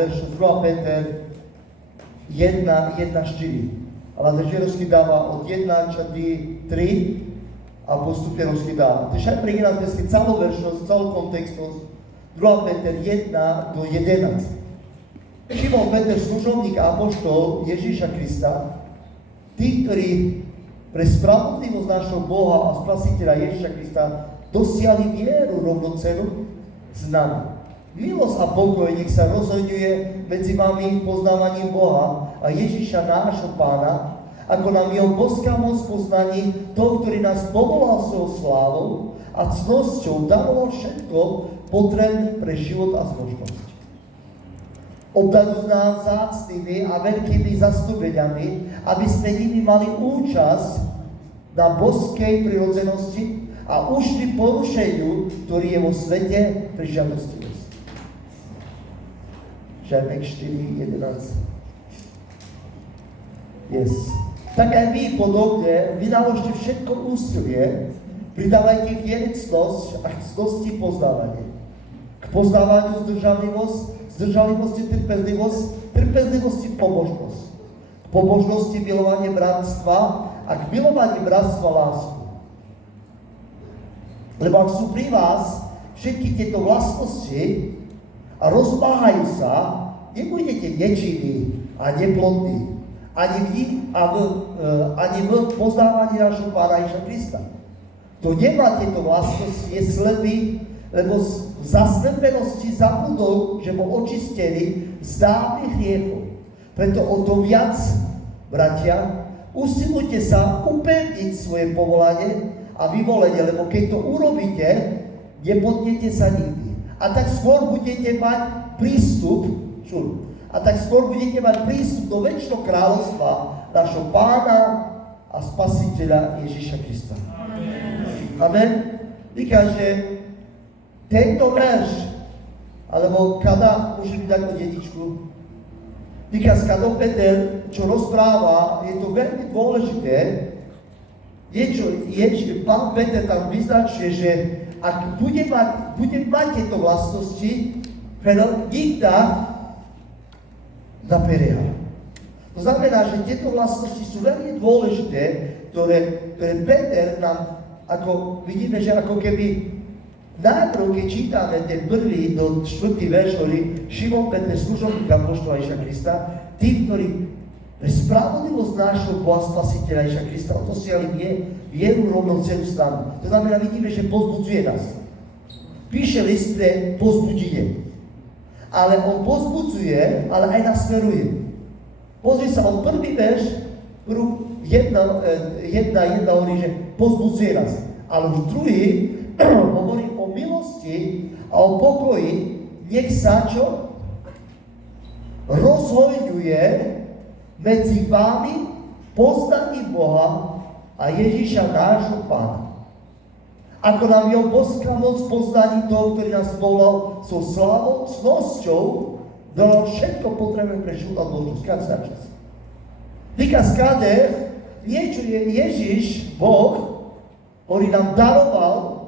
veršu 2 Peter 1:4. Ale takže rozkydáva od 1:3 a postupne rozkydáva. To je pre nás dneska celú veršnosť, celú kontextnosť 2 Peter 1-11. Šimon Peter, služobník a apoštol Ježíša Krista, tí, ktorí pre spravodlivosť nášho Boha a Spasiteľa Ježíša Krista dosiahli vieru rovnocennú s nami. Milosť a pokoj nech sa rozhoduje medzi vami poznávaním Boha a Ježíša nášho Pána, ako nám jeho boská moc poznaní toho, ktorý nás povolal svojou slávou a cnosťou daroval všetko potrebné pre život a zbožnosť. Obdarujúc nás vzácnými a veľkými zastúpeniami, aby sme nimi mali účasť na boskej prirodzenosti a ušli porušeniu, ktorý je vo svete pri žiadostivosti. Žalmek 4:11. Yes. Tak aj vy podobne vynaložte všetko úsilie, pridávajte vierecnosť a k cnosti poznávanie. K poznávaniu zdržanlivosti trpezlivosti pobožnosť. K pobožnosti milovanie bratstva a k milovaní bratstva lásku. Lebo ak sú pri vás všetky tieto vlastnosti a rozmáhajú sa, nebudete nečinní a neplodní, ani v poznávaní nášho Pána Ježiša Krista. Kto nemá tieto vlastnosti, je slepý, lebo v zaslepenosti zabudol, že bol očistený z dávnych hriechov. Preto o to viac, bratia, usilujte sa upevniť svoje povolanie a vyvolenie, lebo keď to urobíte, nepodnete sa nikdy. A tak skôr budete mať prístup do večného kráľovstva nášho Pána a Spasiteľa Ježíša Krista. Amen. Vykáže, tento verš, alebo kada, môžem dať o dedičku, vykáže, kada Peter, čo rozpráva, je to veľmi dôležité, pán Peter tam vyznačuje, že ak bude mať tieto vlastnosti, nikda naperia. To znamená, že tieto vlastnosti sú veľmi dôležité, ktoré Peter nám, ako vidíme, že ako keby najprv, keď čítame ten 1. do 4. verš, hovorí Šimon Peter, služobník apoštola Ježiša Krista, tí, ktorí pre spravodlivosť nášho Boha Spasiteľa Ježiša Krista dosiahli vieru rovnocennú s nami. To znamená, vidíme, že pozbudzuje nás. Píše list pre pozbudenie. Ale on pozbudzuje, ale aj nasmeruje. Pozri sa, od 1. verš, 1 hovorí, že pozbudzuje nás. Ale už 2. hovorí o milosti a o pokoji, nech sa čo? Rozhojňuje medzi vami poznaním Boha a Ježíša nášho Pána. Ako nám jeho boská moc poznaní toho, ktorý nás volal so slávou, cnosťou, dal všetko potrebné pre život a zbožnosť. Každý sa čas. Týka skade, niečo je Ježíš, Boh, ktorý nám daroval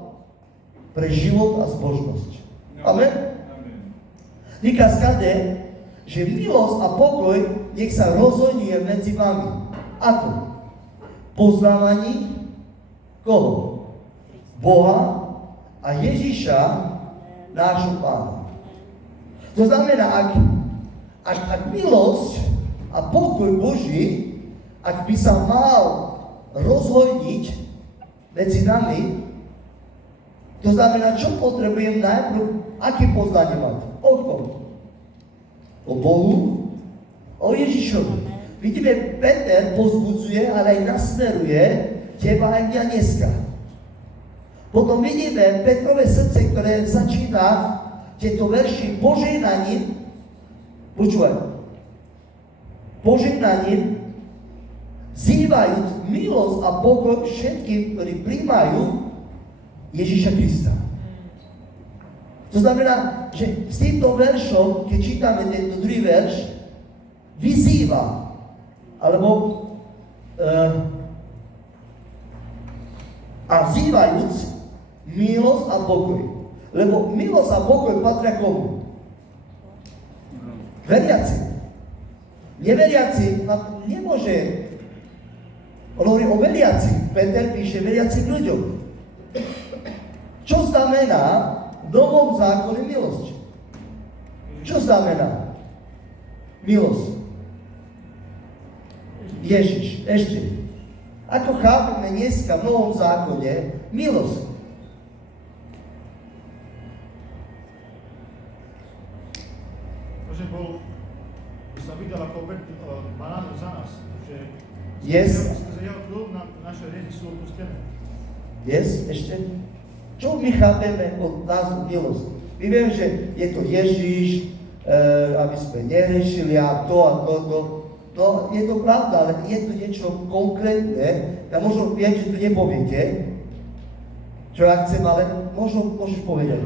pre život a zbožnosť. Amen? Týka skade, že milosť a pokoj nech sa rozhoduje medzi vami. Ako? Poznávaní koho? Boha a Ježíša, nášho Pána. To znamená, ak milosť a pokoj Boží, ak by sa mal rozhojniť medzi nami, to znamená, čo potrebujem najprv, aké poznanie mať? O kom? O Bohu, o Ježišovi. Vidíme, Peter pozbudzuje, ale aj nasmeruje teba aj mňa dneska. Potom vidíme Petrové srdce, ktoré začína tieto verši požehnaním, požehnaním, vzývajúc milosť a pokoj všetkým, ktorí prijímajú Ježíša Krista. To znamená, že s týmto veršom, keď čítame tento druhý verš, vyzýva, alebo a vzývajúc milosť a pokoj. Lebo milosť a pokoj patria komu? K Veriaci. Neveriaci nemôže. On hovorí o veriaci. Peter píše veriacim ľuďom. Čo znamená v Novom zákone milosť? Čo znamená milosť? Ježiš, ešte. Ako chápeme dneska v Novom zákone milosť? Že sa videl ako banán za nás. Že skrze jeho krv naše hriechy sú odpustené. Yes, ešte. Čo my chápeme od názvu milosť? My vieme, že je to Ježiš, aby sme neriešili a to. No, je to pravda, ale je to niečo konkrétne. Ja možno viem, že to nepoviete, čo ja chcem, ale môžeš povedať.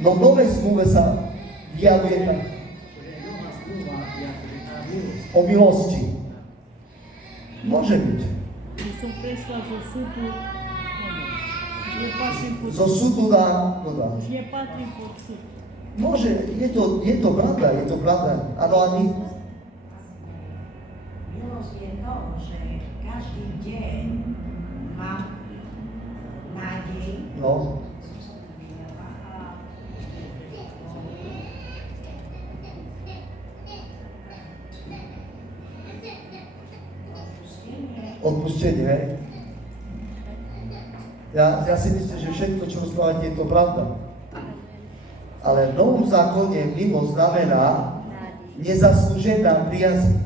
No v Novej zmluve sa vyjadruje tak o milosti. Môže byť. Som prešla zo súdu, nepatrím pod súd. Zo súdu dá. Už nepatrím pod súd. Môže, je to pravda. Áno, Ani? Milosť je to, že každý deň mám nádej. No. Odpustenie, hej? Ja si myslím, že všetko, čo rozprávate, je to pravda. Ale v Novom zákone milosť znamená nezaslúžená priazeň,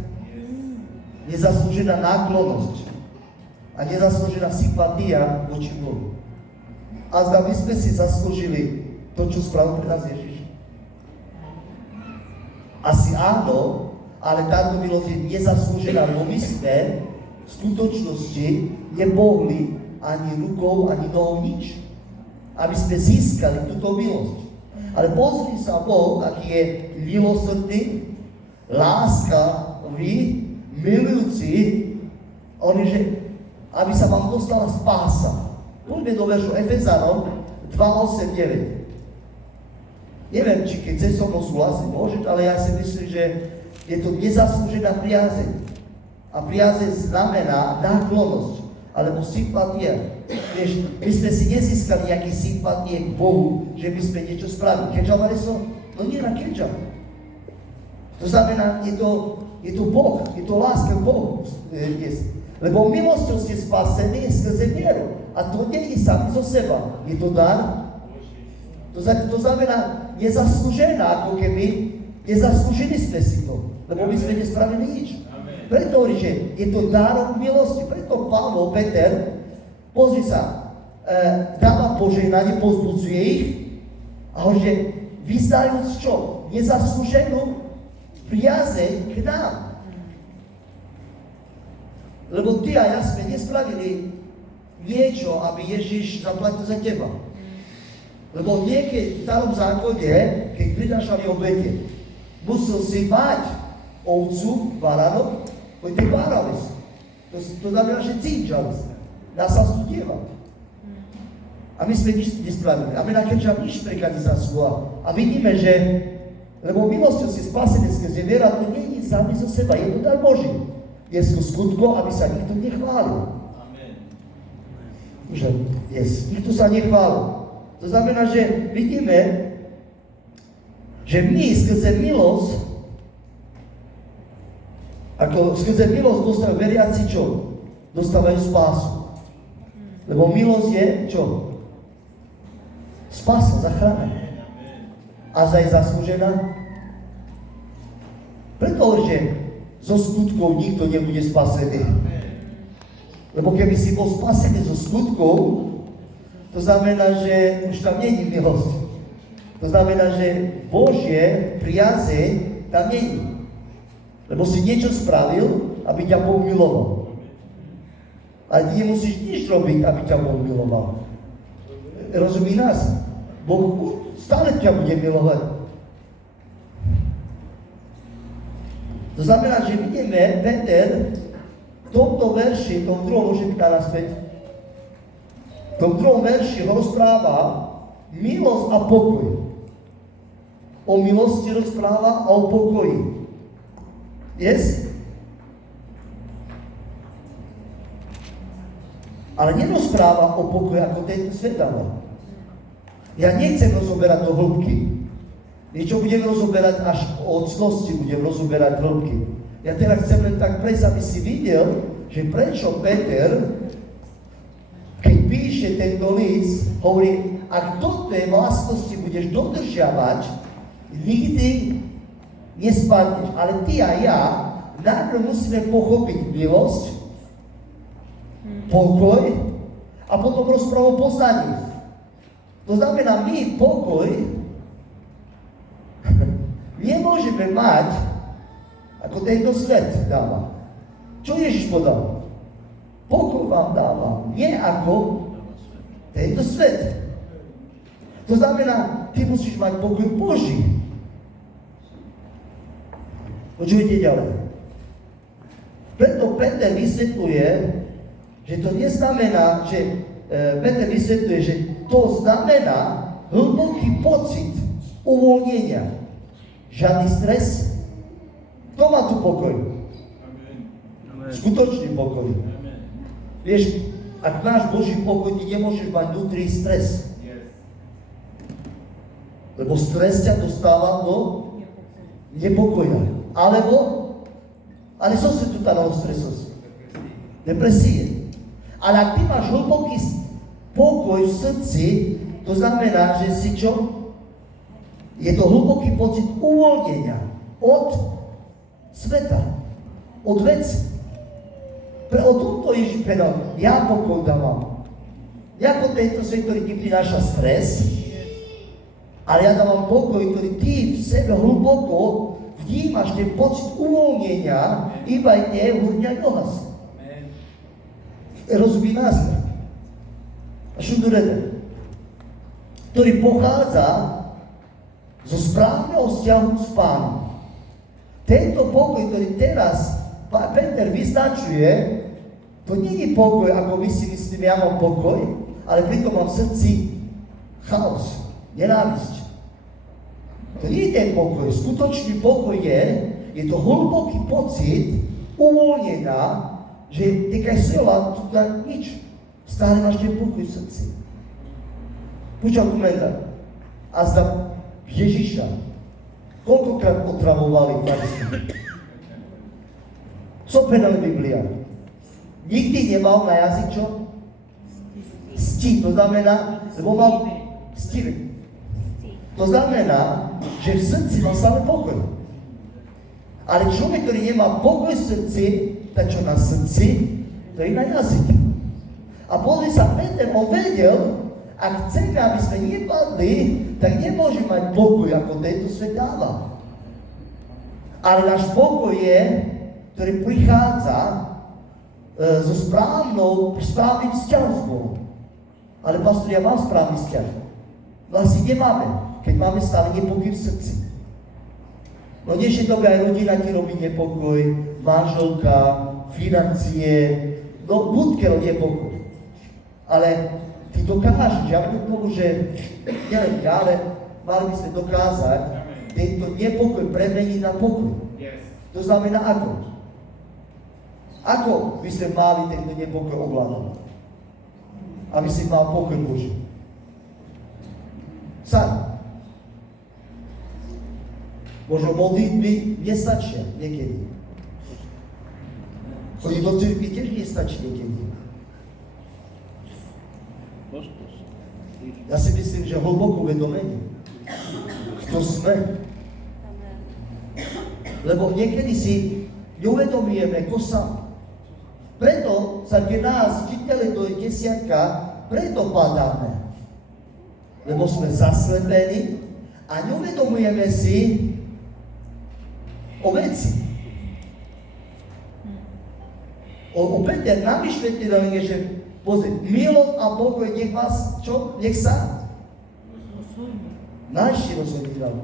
nezaslúžená náklonnosť a nezaslúžená sympatia voči Bohu. A zda by sme si zaslúžili to, čo spravil pre nás Ježiš. Asi áno, ale táto milosť je nezaslúžená, lebo my sme v skutočnosti nemohli ani rukou, ani nohou nič, aby sme získali túto milosť. Ale pozri sa Boh, aký je milosrdný, láskavý, milujúci. On je, že aby sa vám dostala spása. Poďme do veršu Efezanom 2:8-9. Neviem, či keď chce so mnou súhlasiť, môžete, ale ja si myslím, že je to nezaslúžená priazeň. A priazeň znamená náklonnosť, alebo sympatia. Vieš, my sme si nezískali nejaké sympatie k Bohu, že by sme niečo spravili. Kečavali som? No nie na kečav. To znamená, je to Boh, je to láska k Bohu. Lebo milosťou ste spasení skrze vieru. A to nie je sami zo seba. Je to dar. To znamená, nezaslúžená, ako keby nezaslúžili sme si to. Lebo my sme nespravili nič. Preto hovorí, že je to dárom milosti. Preto Pavol, Peter, pozri sa, dáva požehnanie, povzbudzuje ich a hovorí, že vyznajúc čo? Nezaslúženú priazeň k nám. Lebo ty a ja sme nespravili niečo, aby Ježiš zaplatil za teba. Lebo niekedy v starom zákone, keď prinášali obete, musel si mať ovcu, baranok, poď ty bárali si. To znamená, že cíčali si. Dá sa studieva. A my sme nič nespravili. A my nakrčam nič prekanizáciu. A vidíme, že lebo milosťou si spasený skrze viera, to nie je sami zo seba, je to dar Boží. Je skutko, aby sa nikto nechválil. Nikto sa nechválil. To znamená, že vidíme, že my skrze milosť, ako skrze milosť dostávajú veriaci čo? Dostávajú spásu. Lebo milosť je čo? Spása, zachrana. A za je zaslúžená. Preto hovorí, že zo skutkov nikto nebude spasený. Lebo keby si bol spasený zo skutkov, to znamená, že už tam nie je milosť. To znamená, že Božie priazeň tam nie je. Lebo si niečo spravil, aby ťa Boh miloval. Ale ty nemusíš nič robiť, aby ťa Boh miloval. Rozumí nás? Boh stále ťa bude milovať. To znamená, že vidíme, Peter v tomto verši, v tom druhom, môže byť naspäť, v tom druhom verši ho rozpráva milosť a pokoj. o milosti rozpráva a o pokoji. Yes? Ale nerozpráva o pokoji, ako tento svet dáva. Ja nechcem rozoberať do hĺbky. Niečo budem rozoberať až o cnosti, budem rozoberať hĺbky. Ja teraz chcem len tak prejsť, aby si videl, že prečo Peter, keď píše tento list, hovorí, ak do tej vlastnosti budeš dodržiavať, nikdy nespadneš. Ale ty a ja najprv musíme pochopiť milosť, pokoj a potom rozprávu o poznaní. To znamená, my pokoj nemôžeme mať, ako tento svet dáva. Čo Ježiš povedal? Pokoj vám dávam, nie ako tento svet. To znamená, ty musíš mať pokoj Boží. Počujte ďalej. Preto Peter vysvetľuje, že to neznamená, že Peter vysvetľuje, že to znamená hlboký pocit uvoľnenia. Žiadny stres. Kto má tu pokoj? Skutočný pokoj. Vieš, ak máš Boží pokoj, ty nemôžeš mať vnútri stres. Lebo stres ťa dostáva do nepokoja. Ale som sa tu dalo stresos. Depresie. Ale ak ty máš hlboký pokoj v srdci, to znamená, že si čo? Je to hlboký pocit uvoľnenia od sveta, od veci. O tomto Ježiš povedal, ja pokoj dávam. Ja po tejto svet, ktorý ti prináša stres, ale ja dávam pokoj, ktorý ty v sebe hlboko vnímaš ten pocit uvoľnenia, iba nie hurňa dohas. Rozumí nás? A šundurede, ktorý pochádza zo správneho vzťahu s Pánom. Tento pokoj, ktorý teraz Peter vyznačuje, to nie je pokoj, ako my si myslíme, ja mám pokoj, ale pritom mám v srdci chaos, nenávisť. To nie je ten pokoj. Skutočný pokoj je to hlboký pocit uvoľnenia, že nekaj sila, tu dá nič. Stále máš ten pokoj v srdci. Počal komentár. A zda Ježiša koľkokrát otravovali farizei. Co povedala Biblia? Nikdy nemal na jazyk čo? Sti. To znamená, lebo mal stivý. To znamená, že v srdci mal stále pokoj. Ale človek, ktorý nemá pokoj v srdci, tak čo na srdci, to je na jazyk. A pozri sa, Peter, on vedel, ak chceme, aby sme nepadli, tak nemôže mať pokoj, ako tento svet dáva. Ale náš pokoj je, ktorý prichádza so správnym vzťahom s Bohom. Ale pastor, ja mám správny vzťah. Vlastne nemáme, keď máme stále nepokoj v srdci. No dnešnej dobe aj rodina ti robí nepokoj, manželka, financie, no budkeľ nepokoj. Ale ty dokážeš, ja viem tomu, že nielen ja, ale mali by sme dokázať tento nepokoj premeniť na pokoj. To znamená ako? Ako by sme mali tento nepokoj ovládať? Aby si mal pokoj Boží. Sám. Možno modlitby nestačia niekedy. Chodiť do cirkvi tiež nestačí niekedy. Ja si myslím, že hlboko uvedomenie, kto sme. Lebo niekedy si neuvedomujeme, kto sa. Preto sa keď nás čítali do desiatka, preto padáme. Lebo sme zaslepení a neuvedomujeme si o veci. O Peter nám vyšvetlil, že pozri, milosť a pokoj nech vás, čo? Nech sa? Najšie rozhodnil.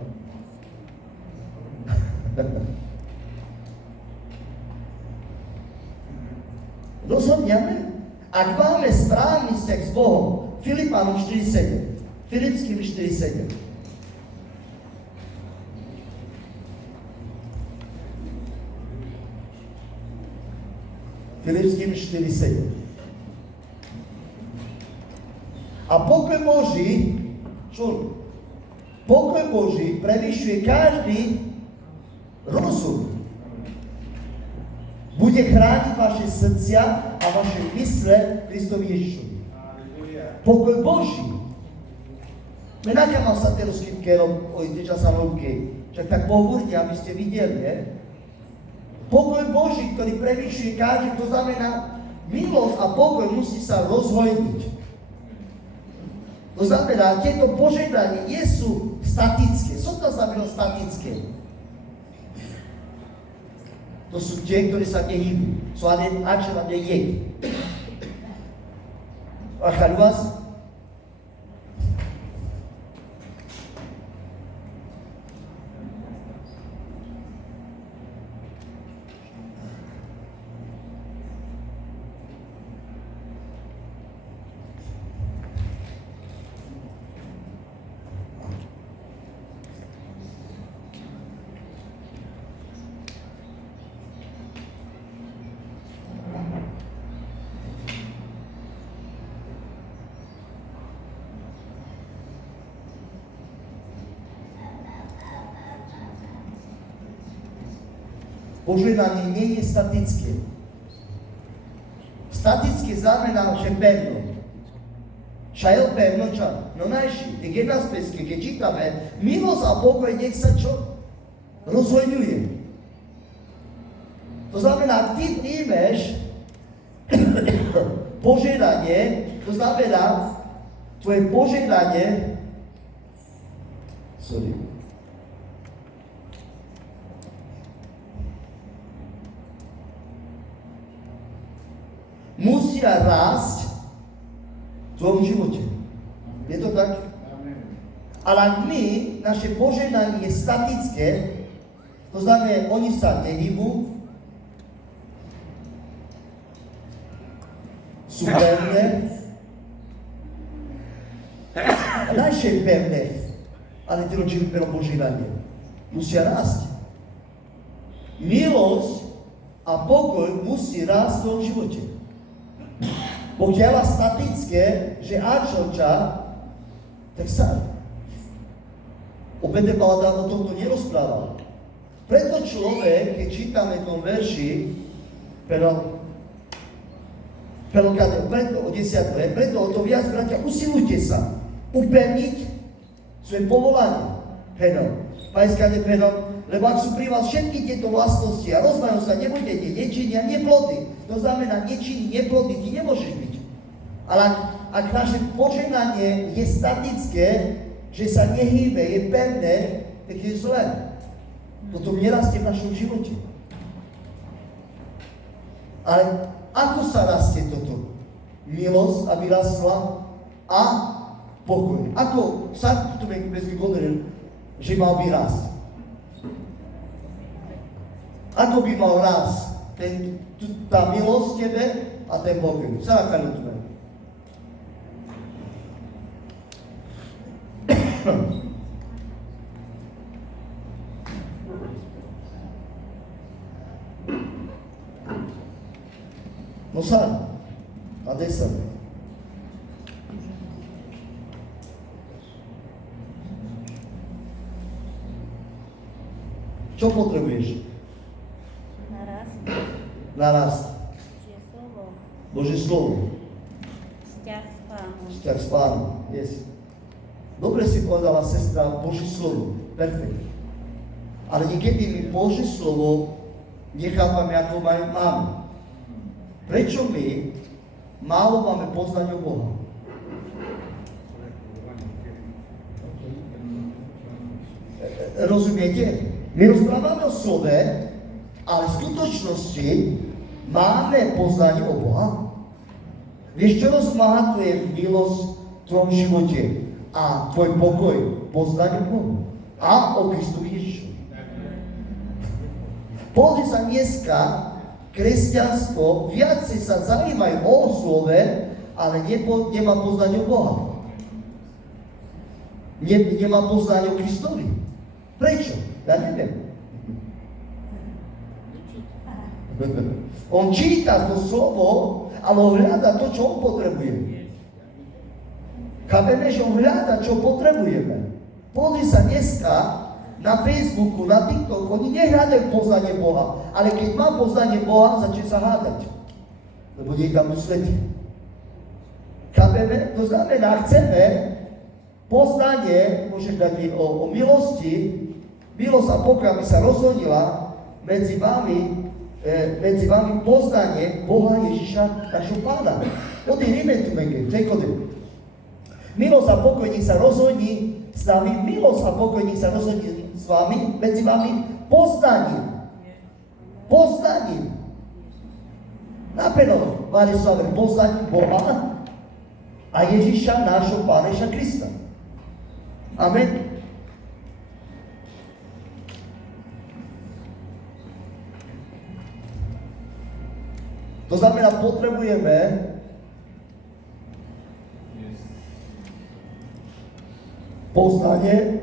Rozhodňame, ak máme správny vzťah s Bohom, Filipánom 4.7, Filipským 4.7. Filipským 4:7. A pokoj Boží, pokoj Boží prevyšuje každý rozum. Bude chrániť vaše srdcia a vaše mysle Kristovi Ježišovi. Pokoj Boží. My nakamo sa teraz kýmkerom, ojde časám ruky. Čak tak pohovorite, aby ste videli, ne? Pokoj Boží, ktorý prevyšuje každý, to znamená, milosť a pokoj musí sa rozhojniť. To znamená, tieto požehnania nie sú statické. Co to znamená statické? To sú tie, ktoré sa nehýbu. Sú ani načela nejedí. Achali vás? Požehnanie nie je statické. Statické znamená, že pevno. Šajel pevno ča? No najši, tak jedna z pesky, keď čítame, milosť a pokoj nech sa čo? Rozhojňuje. To znamená, ak ty príjmeš požehnanie, to znamená, tvoje požehnanie, musia rásť v tvojom živote. Je to tak? Ale ak my, naše požehnanie je statické, to znamená, oni sa nehýbu, sú pevné, a naše pevné, ale ty ročím pero požehnanie. Musia rásť. Milosť a pokoj musí rásť v tvojom živote. Pokiaľ je statické, že Ačoča, tak sa. Opäť Pavol o tomto nerozprával. Preto človek, keď čítame v tom verši, preto o 10. Preto o to viac, bratia, usilujte sa upevniť svoje povolanie. Lebo ak sú pri vás všetky tieto vlastnosti a rozmajú sa, nebudete nečinia, neplody. To znamená, nečiny, neplody, ty nemôžeš byť. Ale ak naše požehnanie je statické, že sa nehýbe, je pevné, tak je zlé. Potom nerastie v našom živote. Ale ako sa rastie toto? Milosť, aby rastla a pokoj. Ako sa tu bezky hovoril, že mal by rásť. Ako by mal rásť tá milosť tebe a ten pokoj. Sa nakladá tu. No sa, a 10. Čo potrebuješ? Narast. Božie slovo. Vzťah s Pánom. Yes. Dobre si povedala sestra, Božie slovo. Perfekt. Ale niekedy my Božie slovo nechápame, ako máme. Prečo my málo máme poznanie o Boha? Rozumiete? My rozprávame o slove, ale v skutočnosti máme poznanie o Boha. Vieš, čo rozmáha tvoje milosť v tvojom živote a tvoj pokoj, poznanie o Bohu a o Kristu Ježišovi. Pozri sa dneska, kresťanstvo viacej sa zaujímajú o slove, ale nemá poznanie o Boha. Nemá poznanie o Kristovi. Prečo? Ja neviem. On číta to slovo, ale on hľada to, čo on potrebuje. Chápeme, že on hľada, čo potrebujeme. Pozri sa dneska na Facebooku, na TikToku, oni nehľadajú poznanie Boha, ale keď má poznanie Boha, začne sa hádať. Lebo niekam do svete. Chápeme? To znamená, chceme poznanie, môžeš dať mi o milosti, milosť a pokoj, aby sa rozhodila medzi vami poznanie Boha Ježiša, našho Pána. Ode rimetu menge, čekode. Milosť a pokoj nech sa rozhodí s nami, milosť a pokoj nech sa rozhodí s vami, medzi vami poznaním. Poznaním. Naplno, mali sa poznať Boha a Ježiša, nášho Pána Ježiša Krista. Amen. To znamená, potrebujeme poznanie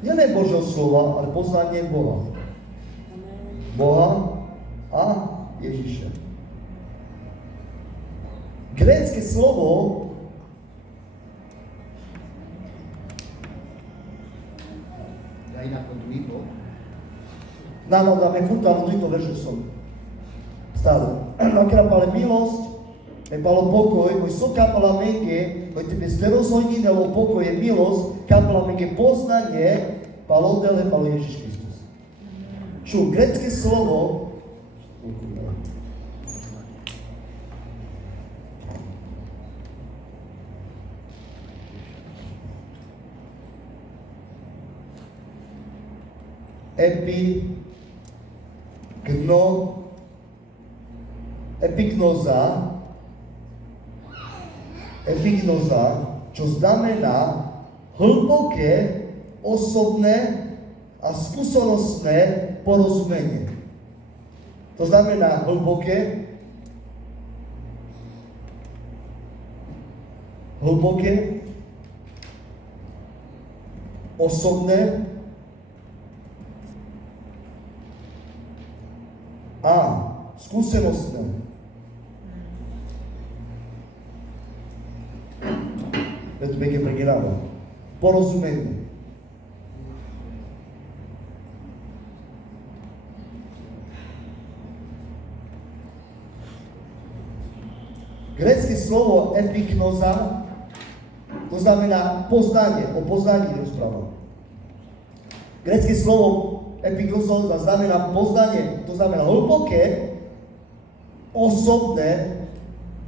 nielen Božieho slova, ale poznanie Boha. Boha a Ježiša. Grécke slovo namádzame futálnu to veršu som. Stále. Nakrát pale milosť, palo pokoj, koji so kapala menge, koji tebe ste rozhodnilo pokoj je milosť, kapala menge poznanie, palo dele, palo Ježiš Kristus. Čo, grécke slovo, epignoza, čo znamená hlboké, osobné a skúsenostné porozumenie. To znamená hlboké, osobné a skúsenostné. Ja to pekne prekladám. Porozumenie. Grécke slovo epignoza, to znamená poznanie, o poznaní rozprávam. Grécke slovo epignoza znamená poznanie, to znamená hlboké, osobné.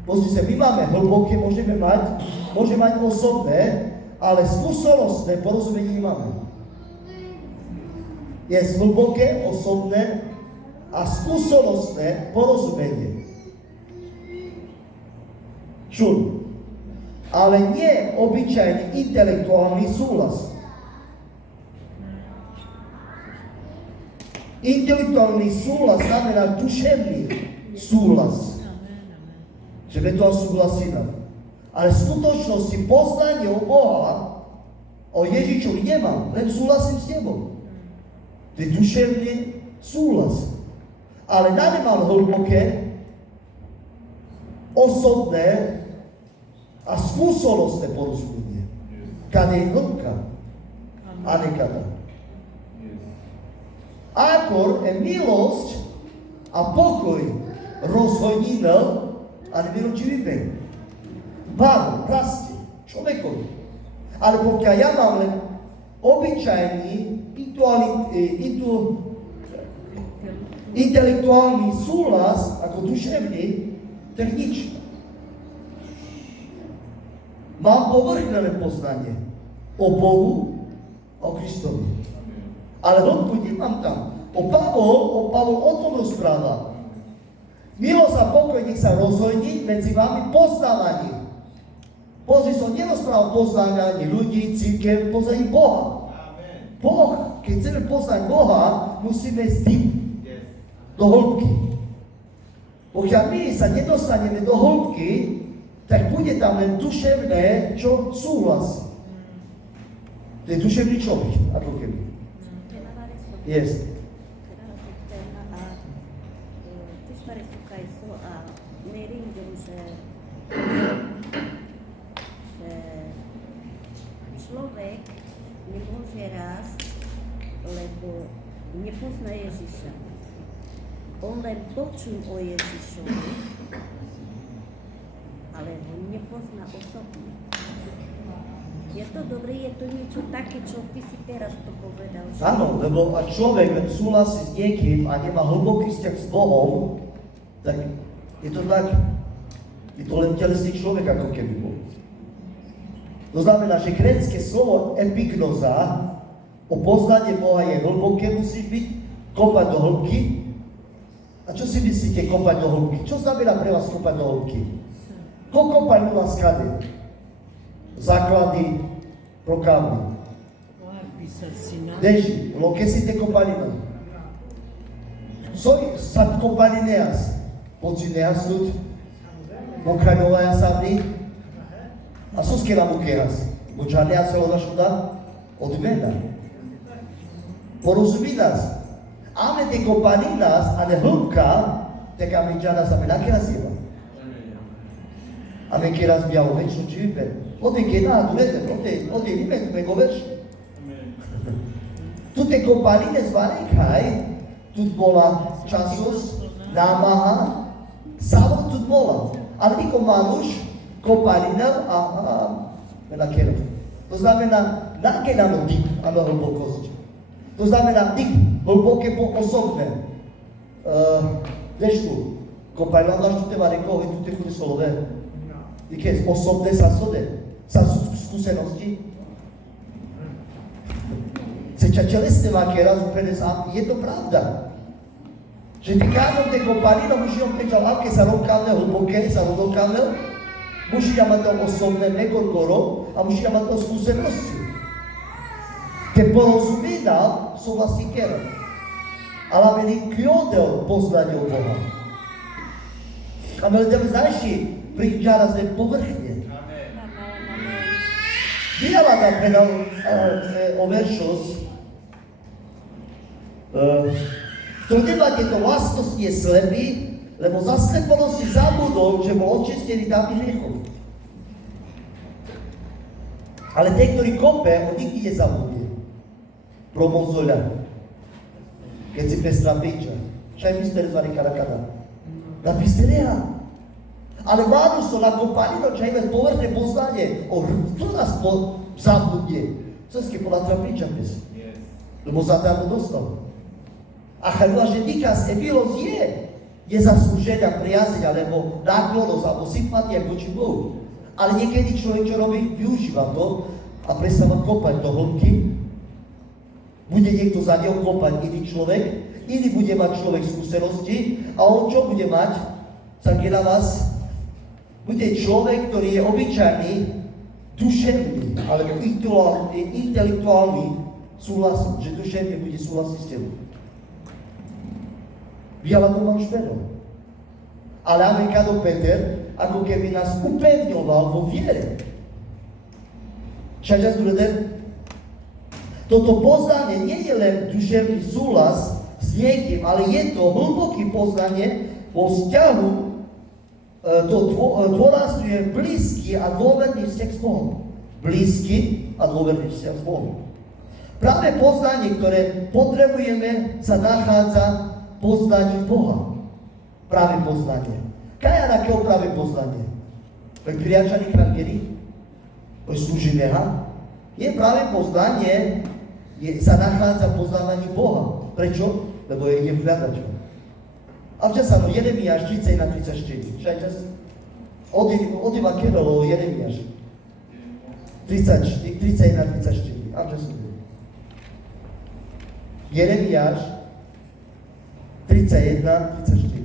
Pozri sa, my máme hlboké, môžeme mať osobné, ale skúsenostné porozumenie nemáme. Je hlboké, osobné a skúsenostné porozumenie. Čuj, ale nie obyčajný intelektuálny súhlas. Intelektuálny súhlas znamená duševný súhlas. Že my to súhlasíme. Ale v skutočnosti poznanie o Boha, o Ježišovi nemám, len súhlasím s Tebou. To je duševný súhlas. Ale nanemal hlboké, osobné a skúsenostné porozumenie. Kade je hĺbka a nekada. Akor je milosť a pokoj rozhodnil a nevyročivý ben. Pán rastie človekovi. Ale pokiaľ ja mám len obyčajný intelektuálny súhlas ako duševný, tak nič. Mám povrchné poznanie o Bohu a o Kristovi. Ale hĺbku nemám tam. Pavol o tom rozpráva. Milosť a pokoj nech sa rozhodní medzi vami poznávaním. Pozri, som nerozprával poznanie ľudí, cirkev, poznaní Boha. Boh, keď chceme poznať Boha, musíme s tým do hĺbky. Pokiaľ my sa nedostaneme do hĺbky, tak bude tam len duševné, čo súhlas. To je duševný človek, ako keby. Yes. presúkajú a verím, že človek nemôže rásť, lebo nepozná Ježiša. On len počul o Ježišovi, ale ho nepozná osobne. Je to dobré, je to niečo také, čo ty si teraz to povedal. Že... Áno, lebo ak človek len súhlasí s niekým a nemá hlboký vzťah s Bohom, tak je to tak, je to len telesný človek, ako keby bol. To znamená, že grécke slovo epignoza, o poznanie Boha je hlboké, musí byť, kopať do hĺbky. A čo si myslíte, kopať do hĺbky? Čo znamená pre vás kopať do hĺbky? Ko kopať u vás kade? Základy pro kábly. Deži, lo che siete kopalina? Sad kopalineas. Počíneas тут. Mokhaňová sabri. A sus che la mukeas? Močaneas se odašuda? Od mena. Porozumí nás. Ame te kopalinas, ale hĺbka, tak amičana znamená krasiva. Ame che razbijamo večno život. Ode che nato, ode rimetme goverš. Tutte kopaline zvanekaj, tut bola časos, námaha, samo tut bola. Ale niko maluš, kopalina a menakerav. To znamená, nakenano typ, ano hlbokosť. To znamená typ, hlboké po osobné. Dešku, kopalina daš tu teba rekao, tu te kudy solové. Dike, osobné sa sode. Sa skúsenosti. Seča čelesne máke raz úplne sám. Je to pravda. Že ty kánom te kopalino muži on pečal, aké sa rovkávne, hlboké sa rovkávne, muži mať to osobné nekorkoro a muži mať to skúsenosti. Te porozumína sú vlastní kera. Ale meni kjodel poznanie o Boha. A meni tebe znajši priđa razne povrhnje. Videla da predal o veršos, to nemáte to vlastnosť je slepý, lebo zaslepolo si zabudol, že bol očistený tými hriechom. Ale ten, ktorý kope, on nikdy nezabudne. Pro mozoľa. Keď si pestra priča. Šaj mister zvali karakada. Na pisterea. Ale mánu so na kopalino, čo ime povrchné poznanie. Kto nás zabudne? České poľa priča pes. Lebo zadarmo dostal. A chadla, že nikaz ebilosť je zaslúžená priazeň, alebo náklonnosť, alebo sympatia voči Bohu. Ale niekedy človek, čo robí, využíva to a prestáva kopať do hĺbky. Bude niekto za neho kopať iný človek, iný bude mať človek skúsenosti a on čo bude mať? Sanke na vás? Bude človek, ktorý je obyčajný, duševný, alebo intelektuálny súhlas, že duševne bude súhlasiť s tebou. Biela to mám špedom. Ale Amerikano Peter, ako keby nás upevňoval vo viere. Čaťas brother, toto poznanie nie je len duševný súhlas s niekým, ale je to hlboké poznanie vo vzťahu, to dôrazňuje blízky a dôverný vzťah s Bohom. Blízky a dôverný vzťah s Bohom. Práve poznanie, ktoré potrebujeme, sa nachádza v poznaní Boha. Práve poznanie. Kaj je takého práve poznanie? Tak priačaný krangeri? To je slúžiného? Je práve poznanie, sa nachádza v poznávaní Boha. Prečo? Lebo je vhľadačom. A včasano Jeremiáš 30:34. Šajčas? Odiva kerolo Jeremiáš. 31:34. A včasano. Jeremiáš 31:34.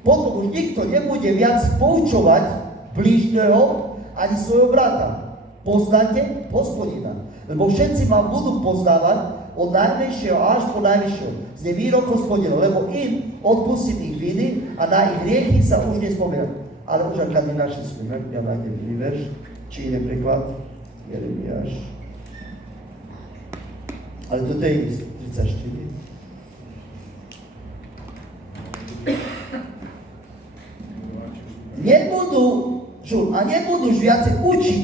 Potom už nikto nebude viac poučovať blížneho ani svojho brata. Poznajte Hospodina. Lebo všetci ma budú poznávať od najmenšieho až po najvyššieho. Znie výrok Hospodina, lebo im odpustím ich viny a na ich hriechy sa už nespomínam. Ale už ak našli sme, ja nájdem iný verš, či iný preklad, Jeremiáš. Ale toto je 34. Nebudú už viacej učiť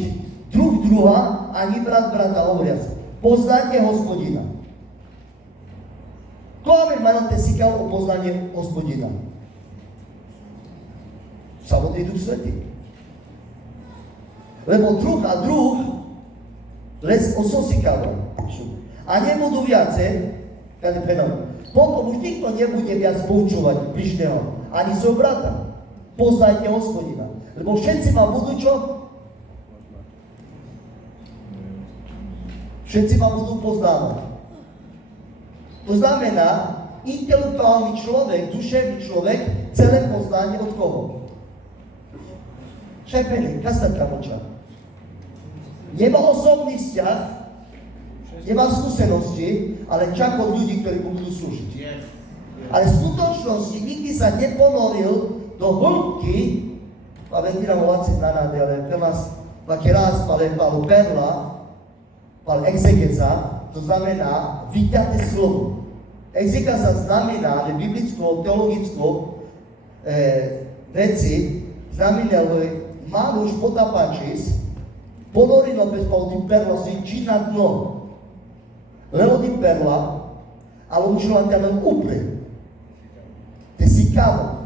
druha, ani brat brata hovoriac. Poznajte Hospodina. Kto ma te sikal o poznanie Hospodina? Samotný Duch Svätý. Lebo druh les ososikal. A nebudú viacej, potom už nikto nebude viac poučovať bližného, ani svojho brata. Poznajte Hospodina. Lebo všetci ma budú čo? Všetci ma budú poznávať. To znamená, intelektuálny človek, duševný človek, celé poznanie od koho? Šajpene, kastatka moča. Nemá osobný vzťah, nemá skúsenosti, ale čak od ľudí, ktorí mu budú slúžiť. Ale v skutočnosti nikdy sa neponoril do hĺbky, Valentina voláci na náde, ale teraz také raz palo perla, pal exegeza, to znamená vyťaté slovo. Exegeza znamená, že biblicko-teologicko veci znamená, malo už potapačis, ponorino bez pal perla si čina dno. Lebo ti perla, ale už len ťa len upre. Te si kavo.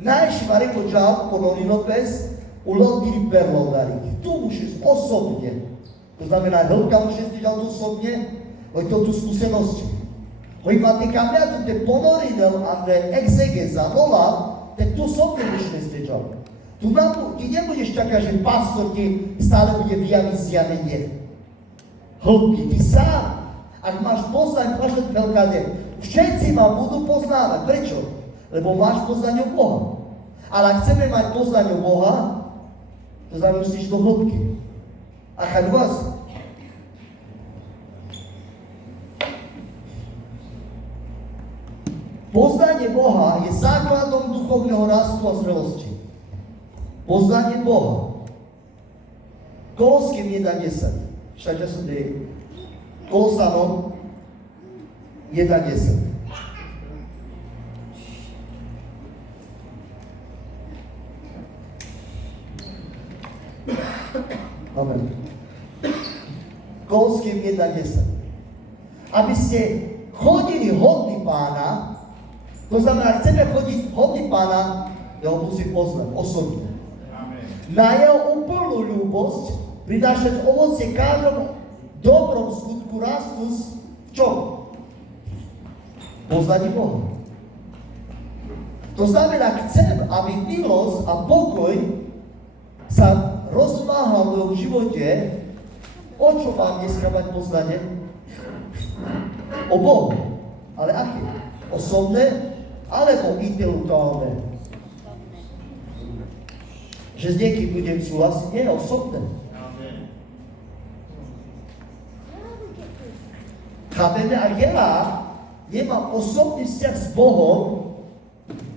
Najši ma rekao džal ponorino bez, ulodili perla udariti. Tu mušiš osobne. To znamená, hĺbka mušiš ti dal osobne, oj to tu skúsenosti. Oj máte kamňa tu te ponorino, Andrej, exegeza, volá, tak tu osobne mušiš ti džal. Tu nebudeš čakať, že pastor ti stále bude vyjaviť zjavenie. Hĺbky, ty sám, ak máš poznať vaše veľkade, všetci ma budú poznávať. Prečo? Lebo máš poznanie Boha. Ale ak chceme mať poznanie Boha, to znamená, musíš do hĺbky. A chať vás. Poznanie Boha je základom duchovného rastu a zrelosti. Poznanie Boha. Koloským 1.10. Však som dej. Kolosanom 1.10. Amen. Koloským 1.10. Aby ste chodili hodný Pána, to znamená, ak chceme chodiť hodný Pána, ja ho musím poznať osobne. Na jeho úplnú ľúbosť prinášať ovocie každom dobrom skutku rastus v čom? Poznaní Boha. To znamená, chcem, aby milosť a pokoj sa rozmáhal v mojom živote. O čo mám dneska mať poznanie? O Bohu. Ale aké? Osobné alebo intelektuálne? Že s niekým budem súhlasiť? Nie, osobné. Chápeme? A ja nemám osobný vzťah s Bohom,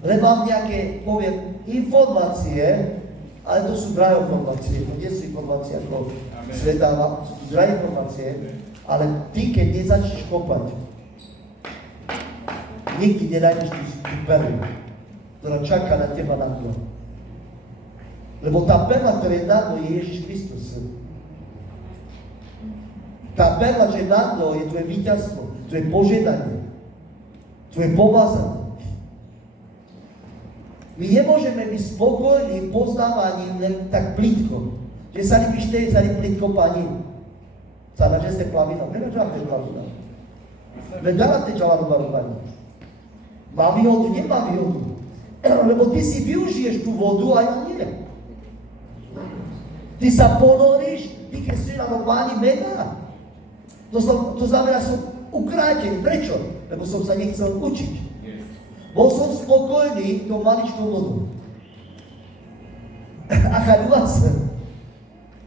len mám nejaké, poviem, informácie, ale to sú drahé informácie, to nie sú informácie ako svedáva, sú drahé informácie, ale ty, keď nezačneš kopať, nikdy nenájdeš tú perlu, ktorá čaká na teba na dno. Lebo tá perla, ktorá je na dno, je Ježiš Kristus. Tá perla, čo je na dno, je tvoje víťazstvo, tvoje požiadanie, tvoje pomazanie. My nemôžeme byť spokojní poznávaním len tak plitko. Že sa líbiš tej, sa líbi plitko pani. Sada, že ste plavina. Vena džavte plavina. Vena te džavadu pani. Má výhodu, nemá výhodu. Lebo ty si využiješ tú vodu a ja nie. Ty sa ponoríš, ty keď si na pani mega. To znamená, som ukrátený. Prečo? Lebo som sa nechcel učiť. Bol som spokojný tou maličkou vodu. A chaľúva sa.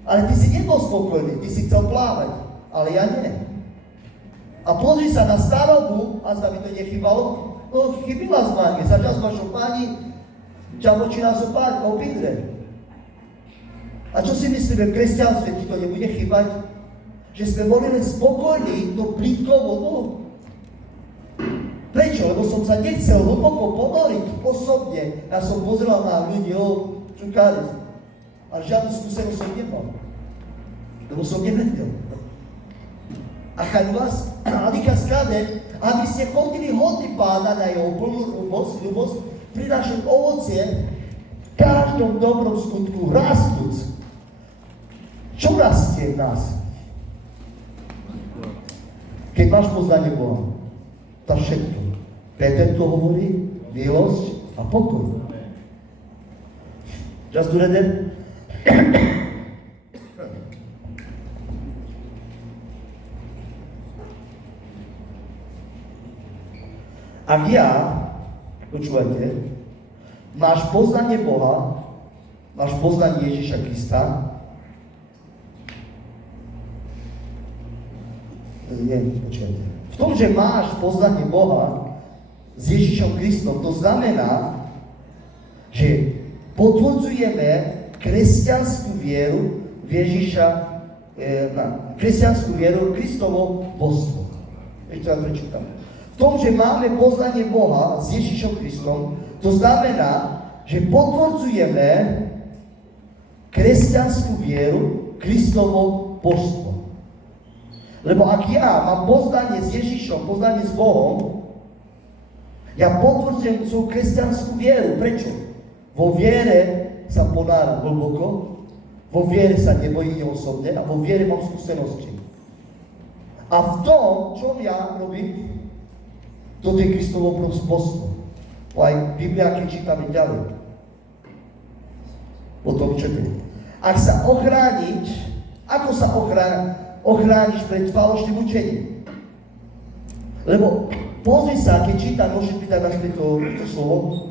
Ale ty si nebol spokojný, ty si chcel plávať, ale ja nie. A pozri sa na starobu, a zda mi to nechybalo, no chybila zmánie, za čas vašou páni, ťa počína sa páť, obidve. A čo si myslíme, v kresťanstve ti to nebude chýbať? Že sme boli len spokojní do plítkou vodu? Prečo? Lebo som sa nechcel hlboko ponoriť osobne. Ja som pozeral na ľudí, čukári. Ale žiadnu skúsenosť som nemal. Lebo som nevedel. A chaň vás, Alika skáde, aby ste chodili hodný pána na jeho plnú ľubosť, prinášať ovocie v každom dobrom skutku, rastúc. Čo rastie v nás? Keď máš poznanie Boha, to všetko. Peter to hovorí, milosť a pokoj. Just do that. Ak počúvajte, máš poznanie Boha, máš poznanie Ježiša Krista, počkajte. V tom, že máš poznanie Boha s Ježišom Kristom, to znamená, že potvrdzujeme kresťanskú vieru v Ježiša, kresťanskú vieru v Kristovo božstvo. Ešte vám prečítam. V tom, že máme poznanie Boha s Ježišom Kristom, to znamená, že potvrdzujeme kresťanskú vieru Kristovo božstvo. Lebo ak ja mám poznanie s Ježišom, poznanie s Bohom, ja potvrdzujem svoju kresťanskú vieru. Prečo? Vo viere sa ponáram hlboko, vo viere sa nebojím osobne a vo viere mám skúsenosti. A v tom, čo ja robím, to je Kristovo božstvo. Aj Biblia, keď čítame ďalej. O tom, čo to je. Ak sa ochrániť, ako sa ochrániš pred falošným učením? Lebo pozri sa, keď čítam, môžeš pýtať na to slovo.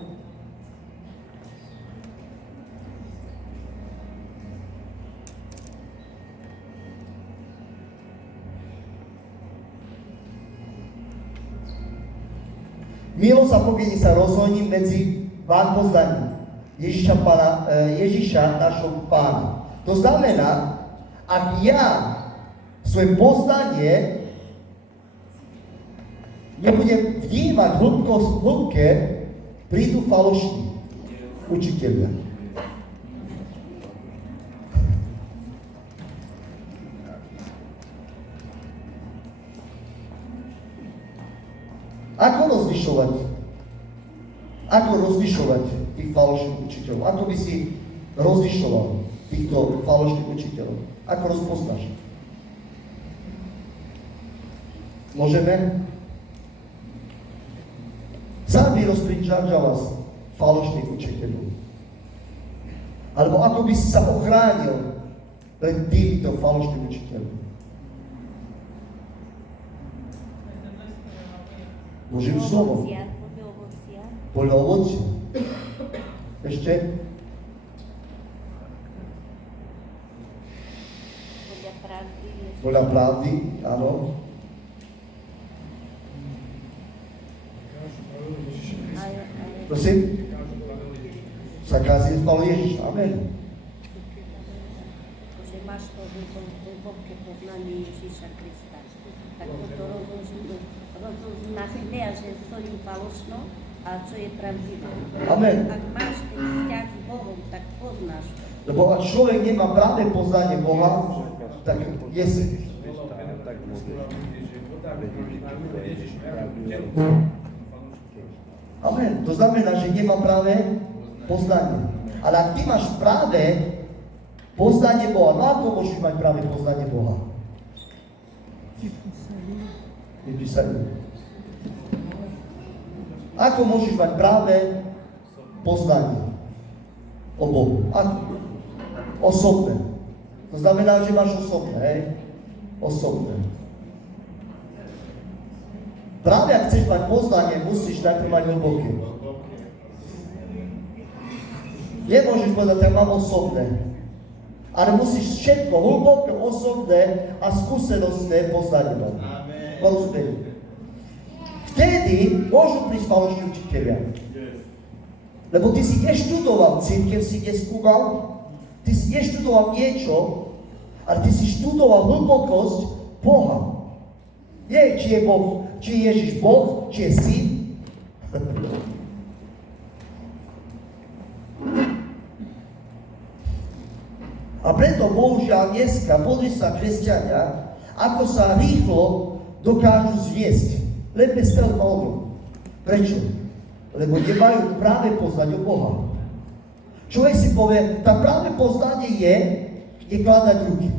Milosť a pokojne sa rozhodní medzi vám poznaním Ježiša, našho Pána. To znamená, ak ja svoje poznanie nebudem vnímať hĺbke, prídu falošní učiteľia. Ako rozlišovať tých falošných učiteľov? Ako by si rozlišoval týchto falošných učiteľov? Ako rozpoznáš? Môžeme? Sám by rozprinčal vás falošných učiteľov. Alebo ako by si sa ochránil pred týmito falošnými učiteľmi? Božím slovom. Podľa ovocia. Ešte? Podľa pravdy, áno. Prosím? Sa kází spalo Ježiš. Amen. Že máš to hlboké poznanie Ježiša Krista. Tak to rozoznáš idea, že stojí falošno a čo je pravdivé. Amen. Ak máš ten vzťah s Bohom, tak poznáš to. Lebo ak človek nemá práve poznanie Boha, tak je si. Amen. To znamená, že nemá práve poznanie. Ale ak ty máš práve poznanie Boha, no ako môžeš mať práve poznanie Boha? Vypísané. Ako môžeš mať práve poznanie o Bohu? Ako? Osobné. To znamená, že máš osobné, hej? Osobné. Práve ak chceš mať poznanie, musíš najprv mať hlboké. Nemôžeš povedať, tak mám osobné. ale musíš všetko hlboké, osobné a skúsenostné poznať Boha. Porozumieť. Vtedy môžu prísť falošní učiteľia. Lebo ty si neštudoval cirkev, si neskúmal, ty si neštudoval niečo, ale ty si študoval hlbokosť Boha. Nie, či je Boh, či je Ježiš Boh, či je Syn. A preto, bohužiaľ, dneska, pozri sa, kresťania, ako sa rýchlo dokážu zviesť. Len bez telefónu. Prečo? Lebo nemajú práve poznať o Boha. Človek si povie, tá práve poznanie je kladať ruky.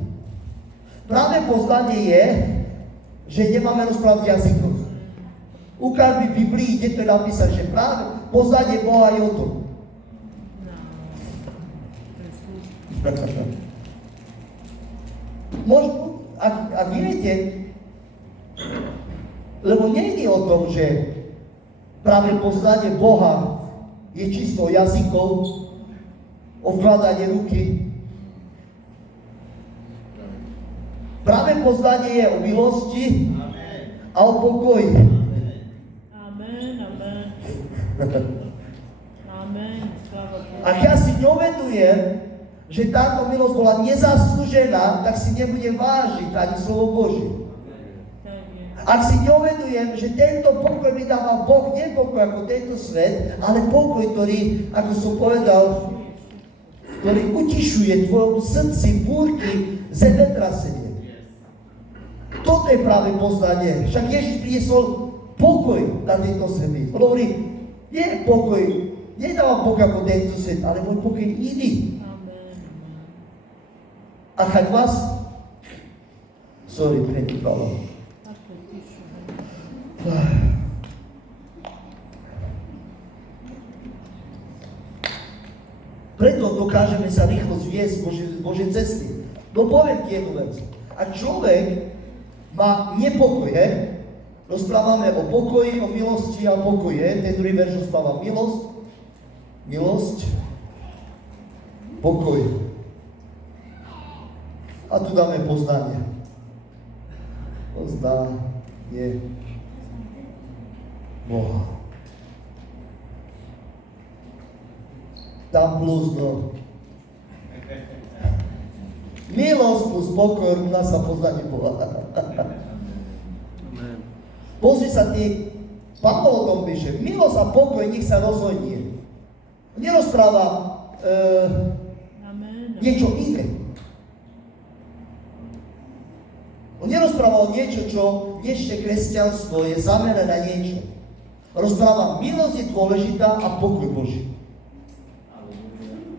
Práve poznanie je, že nemáme rozprávať jazykom. Ukáž mi v Biblii, kde to je napísané, že práve poznanie Boha je o tom. Možno, ak viete, lebo nie je o tom, že práve poznanie Boha je čisto jazykov, ovkladanie ruky. Práve poznanie je o milosti a o pokoji. Amen, amen. Amen, sláva Bohu. Ak ja si neuvedujem, že táto milosť bola nezaslúžená, tak si nebudem vážiť ani slovo Božie. Tak je. Ak si neuvedujem, že tento pokoj mi dáva Boh, nie pokoj ako tento svet, ale pokoj, ktorý, ako som povedal, ktorý utišuje tvojom srdci búrky zemetrasenie. Toto je práve poznanie. Však Ježiš priniesol pokoj na tejto zemi. On hovorí, nie pokoj, nedávam pokoj ako tento svet, ale môj pokoj iný. Amen. A keď vás... Sorry, pretýkalo. Ako tišu. Preto dokážeme sa rýchlo zviesť Božie cesty. No poviem ti jednu vec. Ak človek má nepokoj, rozprávame o pokoji, o milosti a pokoje, ten druhý verš rozpráva milosť, pokoj. A tu dáme poznanie. Poznanie Boha. Tam plus no. Milosť plus pokoj rovná sa poznanie Boha. Pozri sa ty, Pavol o tom píše, milosť a pokoj nech sa rozhodnie. Nerozpráva Amen. niečo iné. On nerozpráva o niečo, čo dnešné kresťanstvo je zamerané na niečo. Rozpráva, milosť je dôležitá a pokoj Boží.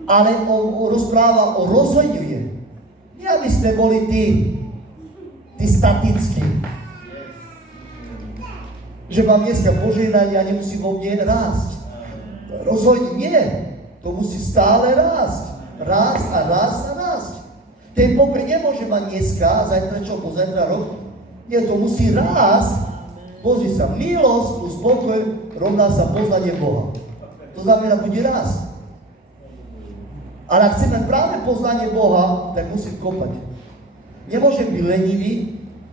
Ale on rozpráva o rozhodňuje. Nie, aby sme boli tí statickí. Že mám dneska požehnanie a nemusí vo mne rásť. Rozhodne nie. To musí stále rásť. Rásť a rásť a rásť. Ten pokoj nemôže mať dneska, zajtra čo, pozajtra rok. Nie, to musí rásť. Pozri sa, milosť plus pokoj rovná sa poznanie Boha. To znamená, bude rásť. Ale ak chceme práve poznanie Boha, tak musím kopať. Nemôžem byť lenivý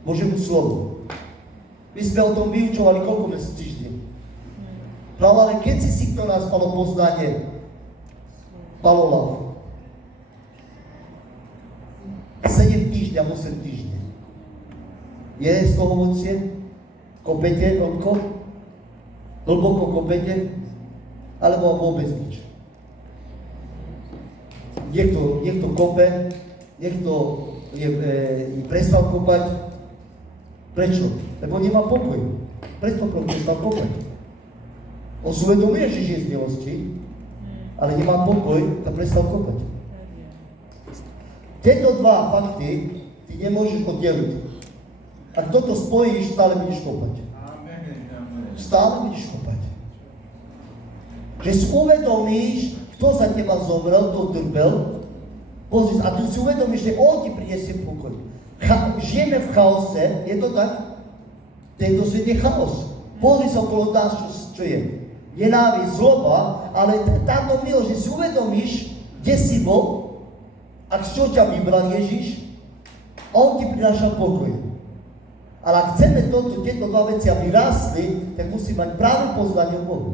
Božiemu slovu. My sme o tom vyučovali koľko týždňov. Práve, ale keď si kto nás malo poznanie, Pavlov. 7 týždňa, 8 týždňa. Je z toho ovocie? Kopete, hlboko kopete? Alebo vôbec nič? Niekto kope, niekto prestal kopať. Prečo? Lebo nemá pokoj. Preto prestal kopať. On si uvedomuje, že žije z milosti, ale nemá pokoj, tak prestal kopať. Tieto dva fakty ty nemôžeš oddeliť. Ak toto spojíš, stále budeš kopať. Stále budeš kopať. Že si uvedomíš, kto za teba zomrel, kto trpel, pozri, a tu si uvedomíš, že on ti prinesie pokoj. Žijeme v chaose, je to tak? Tento svet je chaos. Pozri sa okolo nás, čo je. Nenávisť, zloba, ale táto milosť, že si uvedomíš, kde si bol a ak čo ťa vybral Ježiš, on ti prináša pokoj. Ale ak chceme tieto dva veci, aby rástli, tak musí mať práve poznanie o Bohu.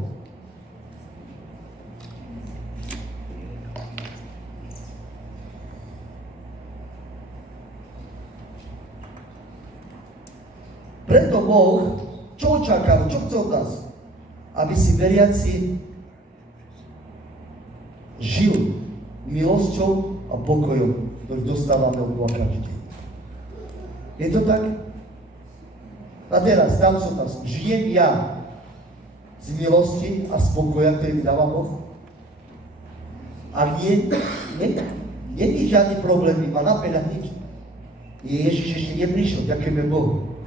Preto Boh, čo očakáva, čo chce od nás? Aby si veriaci žil milosťou a pokojom, ktorý dostávame od Boha každý deň. Je to tak? A teraz, tam som nás. Žijem ja z milosti a spokoja, ktorý mi dáva Boh? Ak nie je žiadny problém, ma napäľa nič. Ježiš ešte neprišiel, ďakujeme Bohu.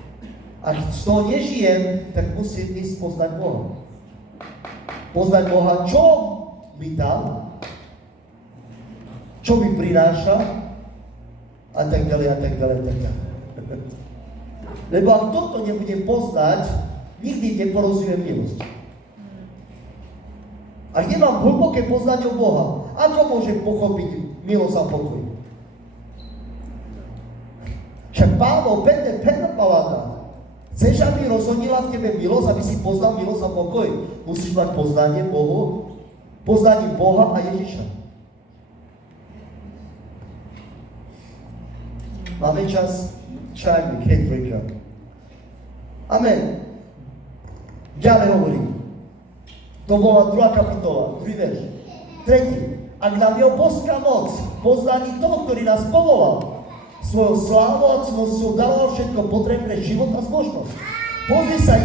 Ak z toho nežijem, tak musím ísť poznať Boha. Poznať Boha, čo mi dal, čo mi prináša, a tak ďalej, a tak ďalej, a tak ďalej. Lebo ak toto nebudem poznať, nikdy neporozumiem milosť. Ak nemám hlboké poznanie Boha, ako môžem pochopiť milosť a pokoj? Však Pavol, Peter paláda. Chceš, aby rozhodila v tebe milosť, aby si poznal milosť a pokoj? Musíš mať poznanie Boha a Ježiša. Máme čas? Čajmi, Kendricka. Amen. Ďalej hovorím. To bola 2. kapitola, 3. verš. 3. Ak nám je obrovská moc poznaní toho, ktorý nás povolal, svojou slávou a cnosťou dával všetko potrebné život a zbožnosť. Pozri sa,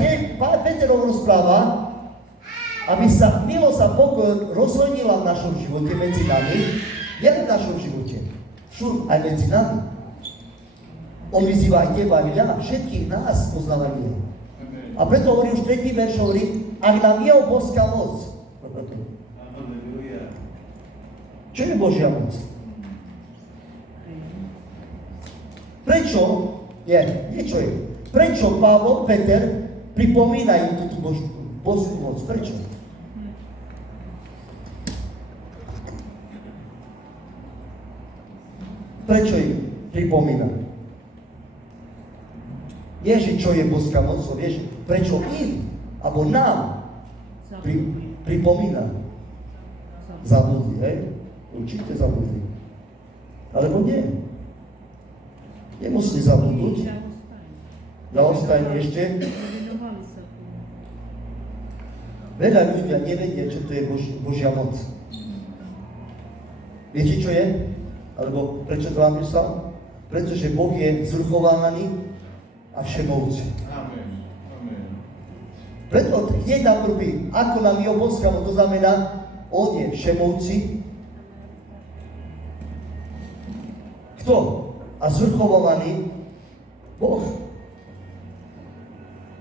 Peterov rozpráva, aby sa milosť a pokoj rozhodnila v našom živote medzi nami, nielen v našom živote, všude aj medzi nami. On vyzýva aj teba, aj mňa, všetkých nás poznávajú jeho. A preto hovorí už 3. verš, hovorí, ak nám je obrovská moc. Čo je Božia moc? Prečo? Niečo je. Prečo Pavol, Peter pripomínajú túto Božiu moc? Prečo? Prečo im pripomínajú? Vieš, čo je Božská moc? Vieš, prečo im, alebo nám pripomína? Zabudli, hej? Určite zabudli. Alebo nie. Nemusí zabudnúť. Zaostajne ešte. Veľa ľudia nevedia, čo to je Božia moc. Viete, čo je? Alebo prečo to napísal? Pretože Boh je zvrchovaný a všemovúci. Amen. Preto hneď na prvý, ako nám je obrovská, to znamená, on je všemovúci. Kto? A zvrchovaný Boh.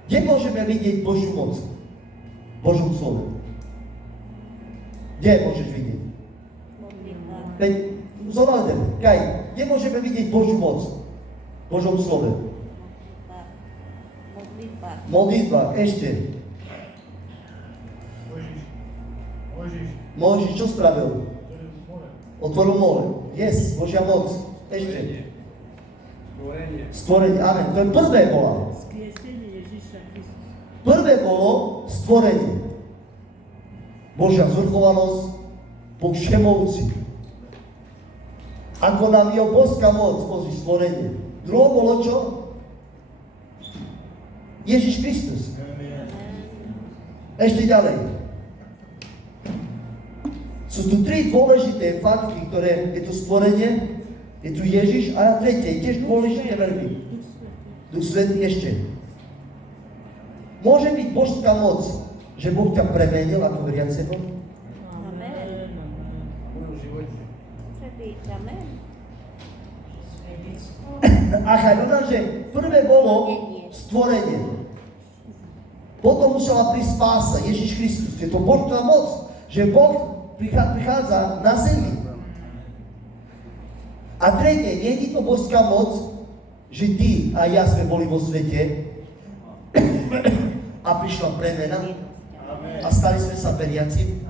Kde môžeme vidieť Božiu moc? V Božom slove. Kde môžeš vidieť? Veď, zonájdeme, Kaj, kde môžeme vidieť Božiu moc? V Božom slove. Modlitba, ešte. Mojžiš, čo spravil? Otvoril more. Yes, Božia moc. Ešte. Stvorenie, amen. To je prvé bola. Prvé bolo stvorenie. Božia zvrchovanosť, Boh všemovúci. Ako nám je obrovská moc, Boží stvorenie. Druhé bolo čo? Ježiš Kristus. Ešte ďalej. Sú tu 3 dôležité fakty, ktoré je tu stvorenie, je tu Ježiš a tretie, tiež dôležité veľmi. Duch Svätý ešte. Môže byť božská moc, že Boh ťa premenil ako veriaceho? Amen. Môže byť, amen. Aha, že prvé bolo stvorenie. Potom musela prísť spása, Ježiš Kristus. Je to božská moc, že Boh prichádza na zemi. A tretie, nie je to božská moc, že ty a ja sme boli vo svete a prišla premena a stali sme sa veriaci.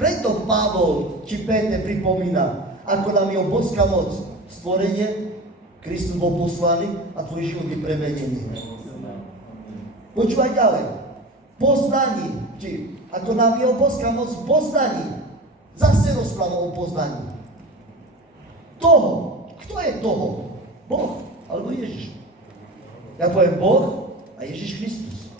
Preto Pavol či Peter pripomína, ako nám je obrovská moc stvorenie, Kristus bol poslaný a tvoj život je premenený. Počúvaj ďalej. Poznaní, či ako nám je obrovská moc v poznaní, zase rozpráva o poznaní. Toho. Kto je toho? Boh alebo Ježiš. Ja poviem Boh a Ježiš Kristus.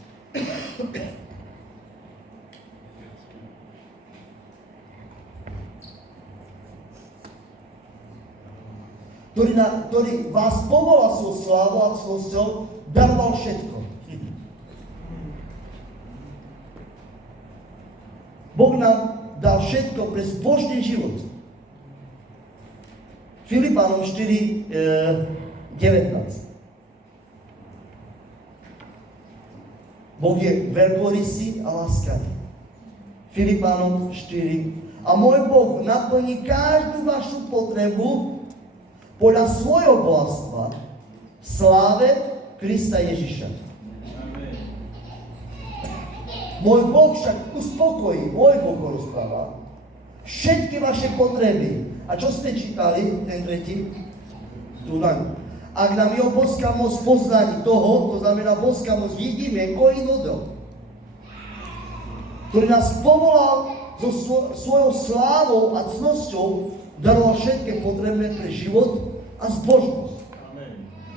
Ktorý vás povolal svojou slávou a cnosťou, daroval všetko. Boh nám dal všetko pre zbožný život. Filipánom 4:19. Boh je veľkorysý a láskavý. Filipánom 4. A môj Boh naplní každú vašu potrebu podľa svojho bohatstva v sláve Krista Ježiša. Môj Boh však uspokojí, môj Boh rozpráva, všetky vaše potreby. A čo ste čítali, ten tretí? Tu nám. Ak nám je božská moc poznaní toho, to znamená božská moc vidíme, koinodo, ktorý nás povolal so svojou slávou a cnosťou, daroval všetké potrebné pre život a zbožnosť.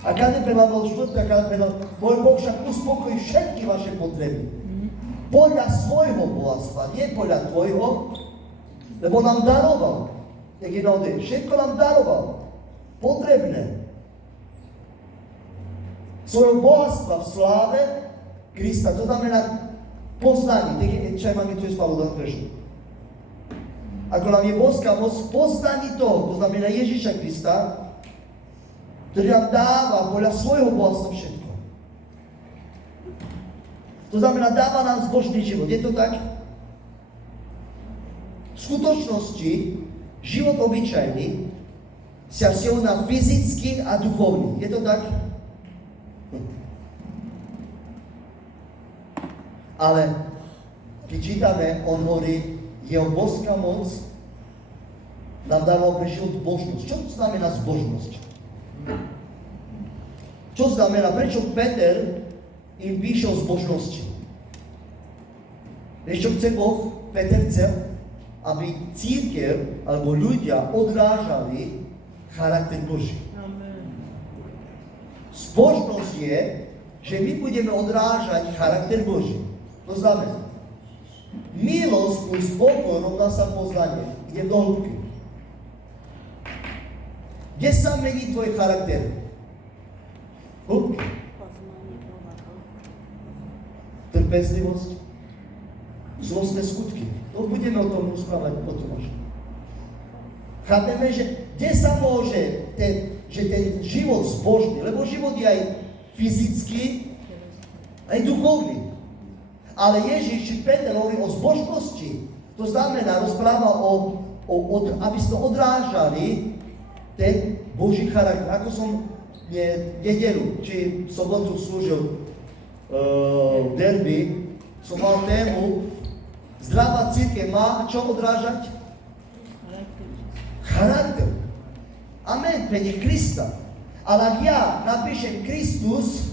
A Kadepela bol 4. Kadepela, môj Boh však uspokojí všetky vaše potreby. Podľa svojho bohatstva, nie podľa tvojho, lebo nám daroval. Všetko nám daroval. Potrebné. Svojho bohatstva v sláve Krista, to znamená poznanie. Čo máme tu spolu do trešu. Ako nám je božská moc poznaní toho, to znamená Ježiša Krista, ktorý nám dáva podľa svojho bohatstva všetko. To znamená, dáva nám zbožný život. Je to tak? V skutočnosti, život obyčajný sa vzťahuje na fyzický a duchovný. Je to tak? Ale keď čítame, on hovorí, jeho božská moc nám dáva pre život božnosť. Čo znamená zbožnosť? Čo znamená, prečo Peter im píše o zbožnosti? Vieš, čo chce Boh? Peter chcel, aby církev alebo ľudia odrážali charakter Boží. Amen. Zbožnosť je, že my budeme odrážať charakter Boží. To znamená, milosť plus spokoj rovná sa poznanie. Ide do hĺbky. Kde sa mení tvoj charakter? Hĺbky. Trpezlivosť. Zlostné skutky. To budeme o tom rozprávať potom až. Chápeme, že kde sa môže ten život zbožný, lebo život je aj fyzický, aj duchovný. Ale Ježiš či Peter hovorí o zbožnosti. To znamená, rozpráva aby sme odrážali ten Boží charakter. Ako som nedeľu či sobotu slúžil v Derby, som mal tému zdravá církev má čo odrážať? Charakter. Amen, pre Krista. Ale ak ja napíšem Kristus,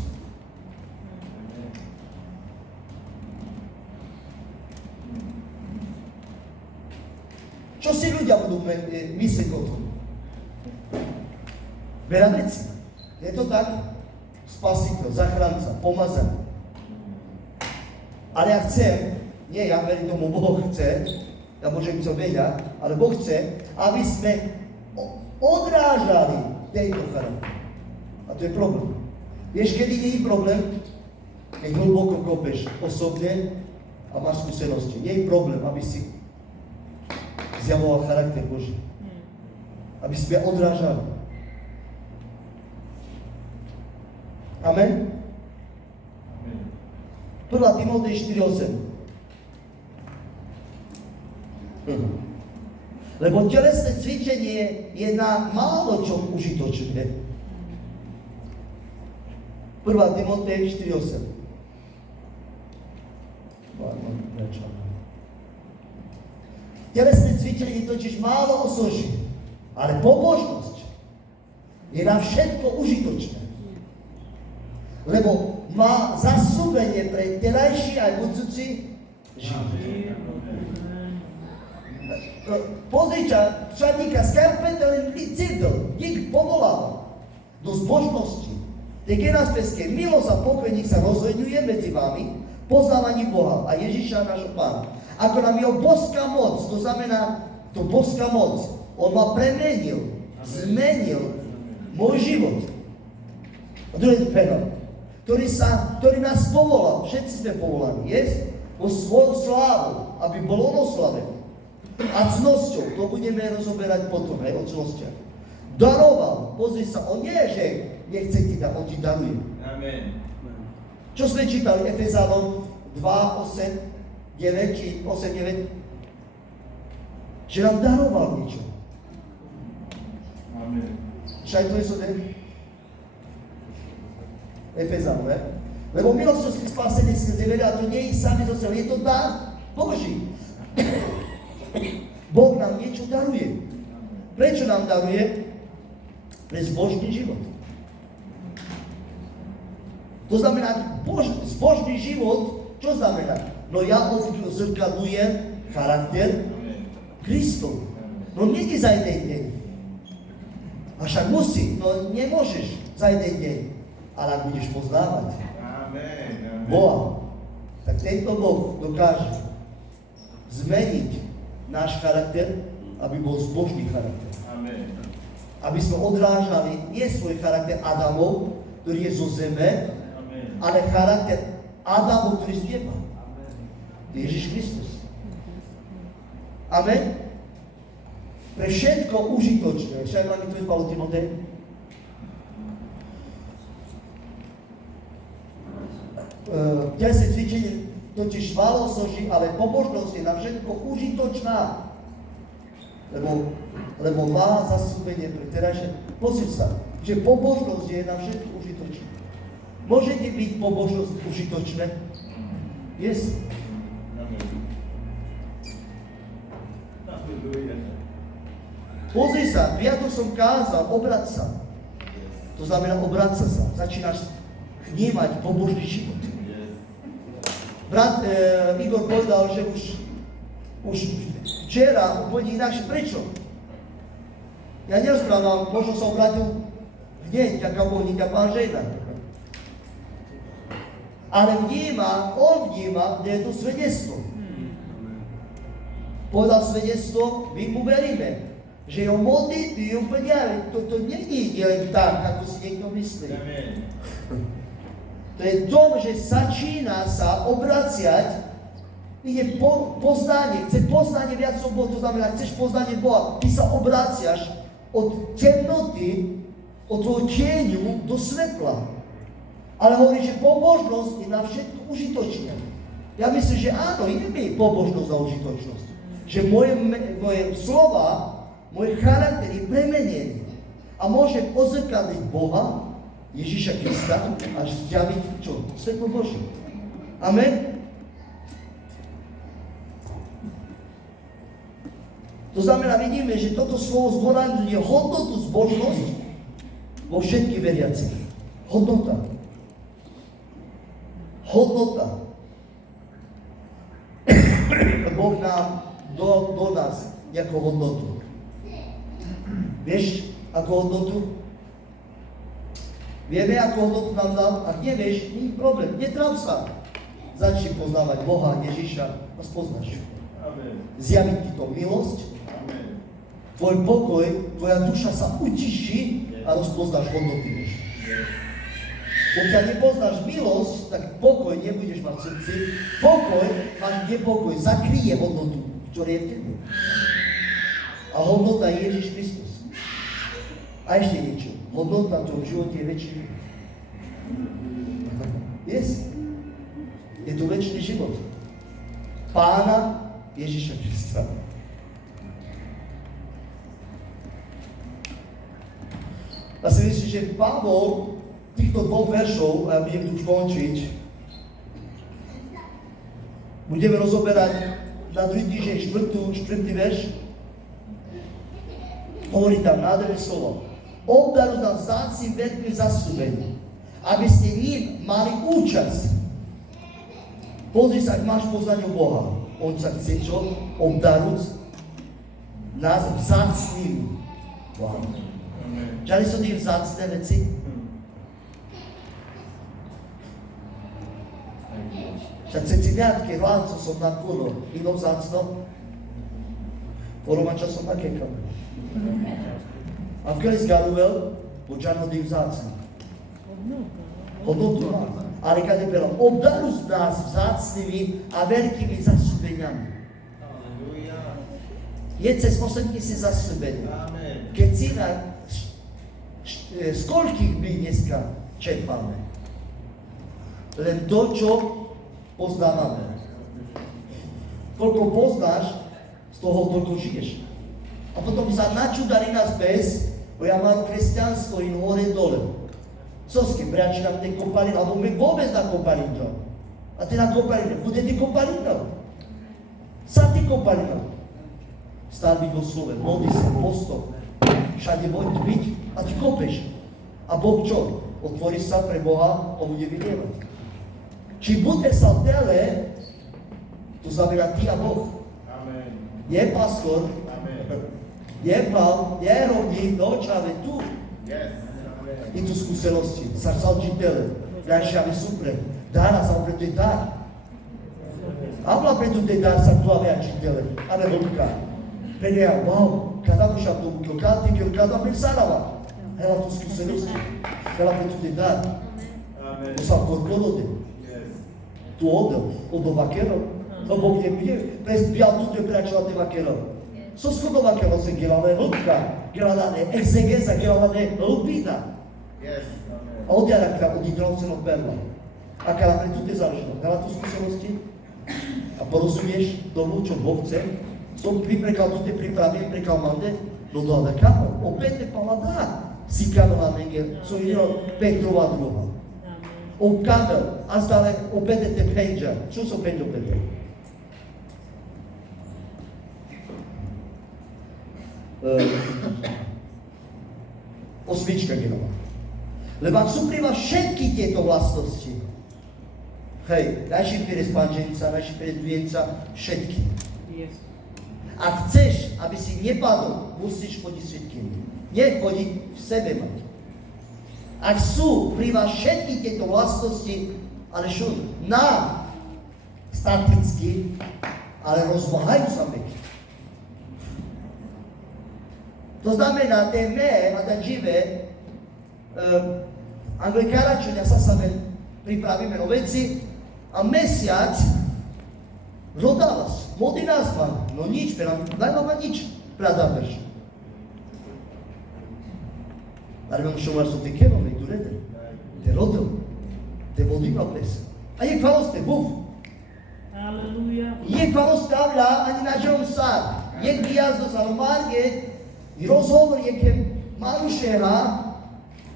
čo si ľudia budú myslieť o tom? Veľa vecí. Je to tak? Spasiteľ, zachránca, pomazaný. Ale ja chcem, nie ja verím tomu, Boh chce, ja môžem to vedieť, ale Boh chce, aby sme odrážali tento charakter. A to je problém. Vieš, kedy nie je problém? Keď hlboko kopeš osobne a máš skúsenosti. Nie je problém, aby si zjavoval charakter Boží. Aby sme odrážali. Amen? 1. Timotej 4:8. Lebo telesné cvičenie je na málo čo užitočné. 1. Timotej 4:8. Telesné cvičenie totiž málo osoží, ale pobožnosť je na všetko užitočné. Lebo má zasúbenie pre terajší aj budúci život. Pozri ťa, čadníka skarpetel cítil, nik povoláva do zbožnosti. Tej genaspeskej milosť a pokoj nech sa rozhľadňuje medzi vami, poznávaní Boha a Ježiša nášho Pána. Ako nám jeho boská moc, to znamená, to boská moc, on ma premenil, zmenil môj život. A druhý fenomen, ktorý nás povolal, všetci sme povolaní, o svoju slávu, aby bol on oslavený. A cnosťou, to budeme rozoberať potom, aj o cnostiach. Daroval, pozri sa, on nie je, že nechce ti dať, on ti daruje. Amen. Čo sme čítali? Efezánom 2, 8, 9, či 8, 9? Že nám daroval niečo. Amen. Však to je so Efezánom, ne? Lebo milosť spásenie skrze vieru, a to nie je sami zo seba, je to dar Boží. Boh nám niečo daruje. Prečo nám daruje? Pre zbožný život. To znamená, zbožný život, čo znamená? No ja odzrkadľujem charakter Kristov. No nie za jeden deň. A však musí, no nemôžeš za jeden deň. Ale ak budeš poznávať Boha, tak tento Boh dokáže zmeniť náš charakter, aby bol zbožný charakter. Amen. Aby sme odrážali nie svoj charakter Adamov, ktorý je zo zeme, ale charakter Adamov, ktorý je z neba. Ježiš Kristus. Amen. Pre všetko užitočné. Však vám to je Pavol Timotej. Telesné cvičenie totiž málo osoží, ale pobožnosť je na všetko užitočná. Lebo má zasúbenie pre terajšie. Pozri sa, že pobožnosť je na všetko užitočná. Môžete byť pobožnosť užitočné? Yes. Pozri sa, ja to som kázal, obrať sa. To znamená obrať sa. Začínaš vnímať pobožný život. Brat Igor povedal, že už včera úplne ináč. Prečo? Ja nerozprávam, možno som vrátil hneď, ďaká Bohu, ďaká Pán žena. Ale on vníma, kde je to svedectvo. Povedal svedectvo, my mu veríme, že jeho modlitby je úplne, to není len tak, ako si niekto myslí. To je to, že začína sa obraciať, ide poznanie, chce poznanie viac o Bohu, to znamená, chceš poznanie Boha, ty sa obraciaš od temnoty, od tvojho tieňu do svetla. Ale hovorí, že pobožnosť je na všetko užitočná. Ja myslím, že áno, je mi pobožnosť na užitočnosť. Že moje slova, môj charakter je premenený. A môžem odzrkadliť Boha, Ježiša Krista, až zjaviť čo? Svetlo Božie. Amen? To znamená, vidíme, že toto slovo zdôrazňuje hodnotu zbožnosť vo všetkých veriacich. Hodnota. Boh nám do nás nejakú hodnotu. Vieš, akú hodnotu? Vieme, akú hodnotu nám dal? Ak nevieš, nie je problém. Netráp sa. Začni poznávať Boha, Ježiša a spoznáš. Zjaví ti to milosť, tvoj pokoj, tvoja duša sa utiší a rozpoznáš hodnoty Ježiša. Pokiaľ nepoznáš milosť, tak pokoj nebudeš mať v srdci. Pokoj, máš nepokoj, zakryje hodnotu, ktorá je v tebe. A hodnota je Ježiš Kristus. A ešte niečo. Hodnota v tvojom živote je väčší život. Yes. Je to väčší život. Pána Ježiša Krista. Ja si myslím, že Pavol týchto dvoch veršov, a budem tu už končiť, budeme rozoberať na druhý týždeň 4. verš, hovorí tam nádherné slovo. Obdaruj nás vzácnym veľkým zasľúbením, aby ste ním mali účasť. Pozri sa, ak máš poznanie Boha. On sa chce čo? Obdaruť nás vzácným. Wow. Čali sú tie vzácne veci? Však ceciliatke, hlavco som na kolo, ino vzácno. Poromača som na kekal. A vkedy zgaruvel, bo čarno dým vzácne. Hodnotu má. Ale kada je bilo, obdaruj nás vzácnými a veľkými zasľúbeniami. Je cez 8 000 zasľúbení. Keď si na z koľkých my dneska čerpáme? Len to, čo poznávame. Koľko poznáš, z toho toľko žiješ. A potom sa načudali nás bez, bo ja mám kresťanstvo in hore dole. Soske, brači nám te kopali, alebo my vôbec nakopali to. A ty nakopali, bude ty kopali to. Sa ty kopali to. Stáť byť vo slove, modli sa, postoj. Všade môj byť a ty kopeš. A Boh čo? Otvorí sa pre Boha, on bude vylievať. Či bude sa v tele, to znamená ty a Boh. Amen. Je pastor, Amen. je pán, je rovník, dočave tu. Yes. I tu skúsenosti, sa učitele, ďalšia super. Dára sa preto je dar. Habla preto je dar sa tu avea učitele, ale vodka. Penea, wow, kada mu šaptu bukio, kada pensarava. Ela tu skúsenosti, ela preto je dar. Amen. To sa korkodode. Yes. Tu odo vaquero. No Bog je pije, prespial tu te pračila te vaquero. So skodo vaquero se gelale vodka, gelale exegeza, gelale lupina. Yes. A odjara odídral se od perla. A kada pre tu te záležilo, dala tu skúsenosti a porozumieš tomu, čo Boh chce, som priprekal tu te pripravím, prekal mande, no doľa kamo, opet te palada, si kamela menge, so idelo Petrova druha. O kamel, a stále opet te penđa, čo som penđo opet? Osmička genova. Lebo ak sú pri vás všetky tieto vlastnosti, hej, najšipire spanženca, najšipire dvienca, všetky. Yes. Ak chceš, aby si nepadol, musíš chodiť všetkými. Nie chodiť v sebe mať. Ak sú pri vás všetky tieto vlastnosti, ale čo, nám staticky, ale rozmáhajú sa meky. To znamená, te me, a da žive, Anglikanačania sa same pripravíme no veci a mesiac rodávaš, modi nazvan, no nič, najmama nič, pradávaš. Ale vam šovar su te kenove, tu rede, te rodil, te vodima ples. A je hvalost te buf. Aleluja. Je hvalost stavlja ani na želom sad. Je grijazno za romarge i rozhovor je ke malušera,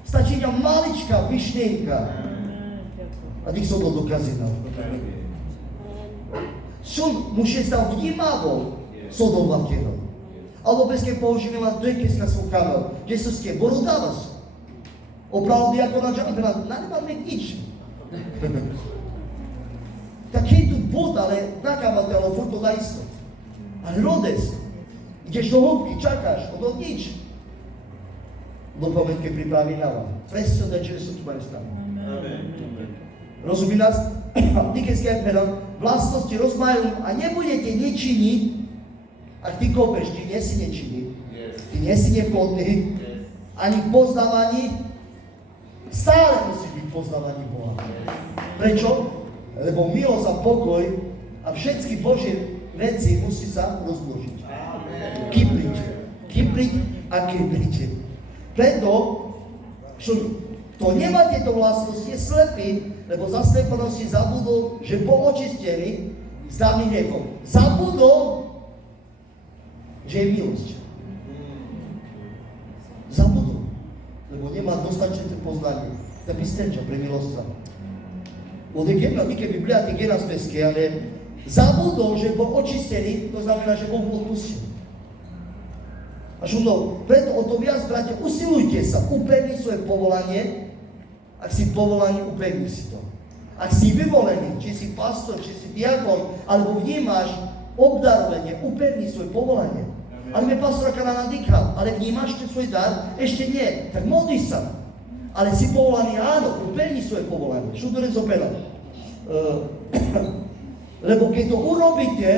stačí ňa maličká myšlienka. A tých som bol dokazinal. Som muže stal vnímavou sodom vakerom. Alebo bez keď použijeme ma dojkeska svoj kamel. Že sa ske borodávaš. Opravdu ako na žalbena, nemáme nič. Tak je tu bod, ale nakávateľo, furt to dá isto. Ale rodes, ideš do hĺbky, čakáš, od nič. Do pomenke pripraví na vám. Presne da će se tu majú stane. Rozumí nás? Nikdy skepera, vlastnosti rozmajú a nebudete nečiniť, ak ty kopeš, ty nie si nečinný, ty nie si neplodný, ani v poznávaní, stále musí byť v poznávaní Boha. Prečo? Lebo milosť a pokoj a všetky Božie veci musí sa rozmnožiť. Kypriť a kypriť. Preto, kto nemá tieto vlastnosti, je slepý, lebo zaslepenosti zabudol, že bol očistený z dávnych hriechov. Zabudol, že je milosť. Zabudol, lebo nemá dostačujúce poznanie. Da bi stenča pre milosť. Ovdje je Biblija ti gena speske, ale Zabudol, že bol očistený, to znamená, že Boh mu odpustil. Až preto o to viac, bratia, usilujte sa, upevniť svoje povolanie. Ak si povolanie, upevni si to. Ak si vyvolený, či si pastor, či si diakon, alebo vnímaš obdarovanie, upevni svoje povolanie. Ale mi pastor Kanana nadýchal, ale vnímaš ten svoj dar? Ešte nie. Tak modli sa. Ale si povolaný, áno, upevni svoje povolanie. Čo to nezoberá? Lebo keď to urobíte,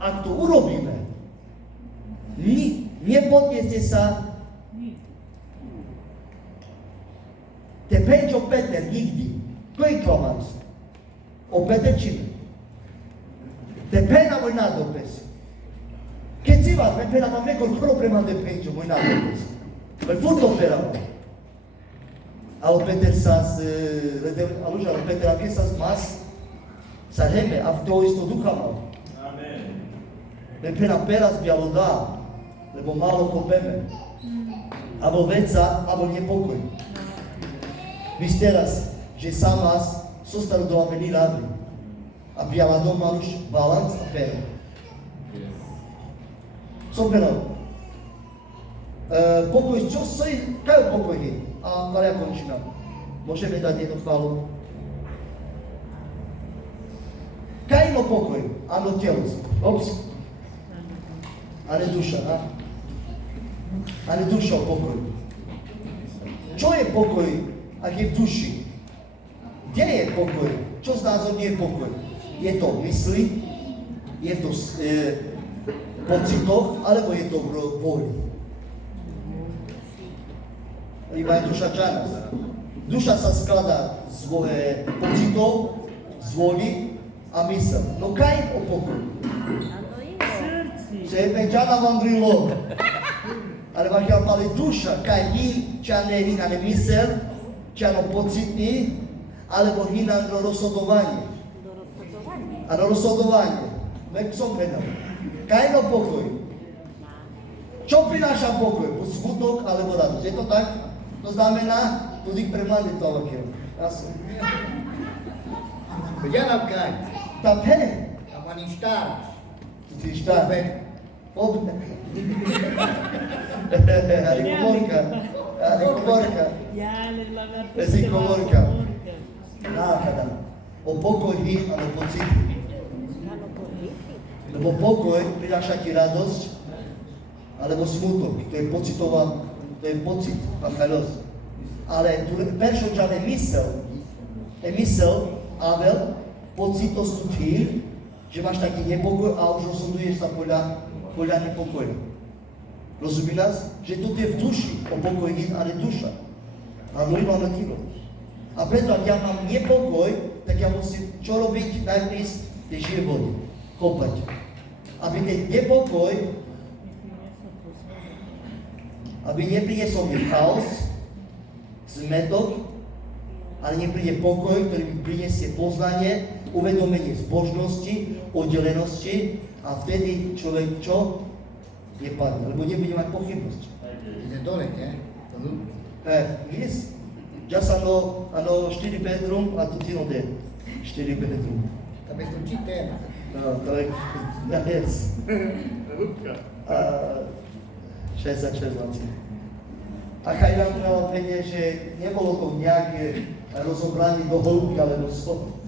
ak to urobíme, nepodnieste sa te Peťo Peter nikdy. To je klamárstvo. O Peter čime. Te pena môj nádopes. Keď si vás, pena mám nekoľko problema de Peťo, môj nádopes. Ale furt operam. Ale Peter sa ale Peter, a sa zmas, sa heme, a v toho isto ducha mal. Amen. Pena peraz bialo dá, lebo málo kopeme. Abo veca, abo nepokoj. Víš teraz, že sám vás zostali do amení rady. A biala doma už balans a pero. Co pero? Pokoj, čo stojí, kaj je pokoj je? A Maria končina. Môžeme dať jednu chválu? Kaj je pokoj? Áno, telo. Ops. A ne duša, a? A ne duša o pokoj. Čo je pokoj, ak je v duši? Kde je pokoj? Čo znázorňuje pokoj? Je to v mysli? Je to v pocitoch? Alebo je to v vôli? Iba je duša čanas. Duša sa skladá z pocitov, z vôli a mysel. No kaj je o pokoj? Sebe čana vám vrilo. Ale ak ja mali duša, kaj ča ne mysel, ča no pocitný, alebo hina do rozhodovanie. A do rozhodovanie. Mek som penal. Kaj no pokoj? Čo prináša pokoj? Buď smutok alebo radosť. Je to tak? To znamená, tudy pre mladé to ovakil. Jasne. Beďanam kaj. Ta pe. A pani štár. Ty štár. Obne. Ali komorka. Ali komorka. Pesi komorka. Náhada. O pokoj vy, ale pocity. Lebo pokoj prináša ti radosť, alebo smutok. To je pocitová, to je pocit, pachajosť. Ale tu peršo ča je mysel, Avel, pocitosť tu tým, že máš taký nepokoj a už rozhoduješ sa podľa nepokoja. Rozumí nás? Že tu je v duši, o pokoj nie, ale duša. A my máme tilo. A preto, ak ja mám nepokoj, tak ja musím čo robiť najprv z tej živej vody? Kopať. Aby ten nepokoj, aby nepriniesol mi chaos, zmetok, ale nepríde pokoj, ktorý mi priniesie poznanie, uvedomenie zbožnosti, oddelenosti a vtedy človek čo? Nepadne, lebo nebude mať pochybnosť. Ide dole, nie? Vieš? Ja sa ano 4 bedroom a tu ti no de 4 bedroom. Tam je to čité. No, to je, yes. Hudka. 66 20. A kaj nám penie, že nebolo to nejaké rozobranie do hĺbky, ale do schodu.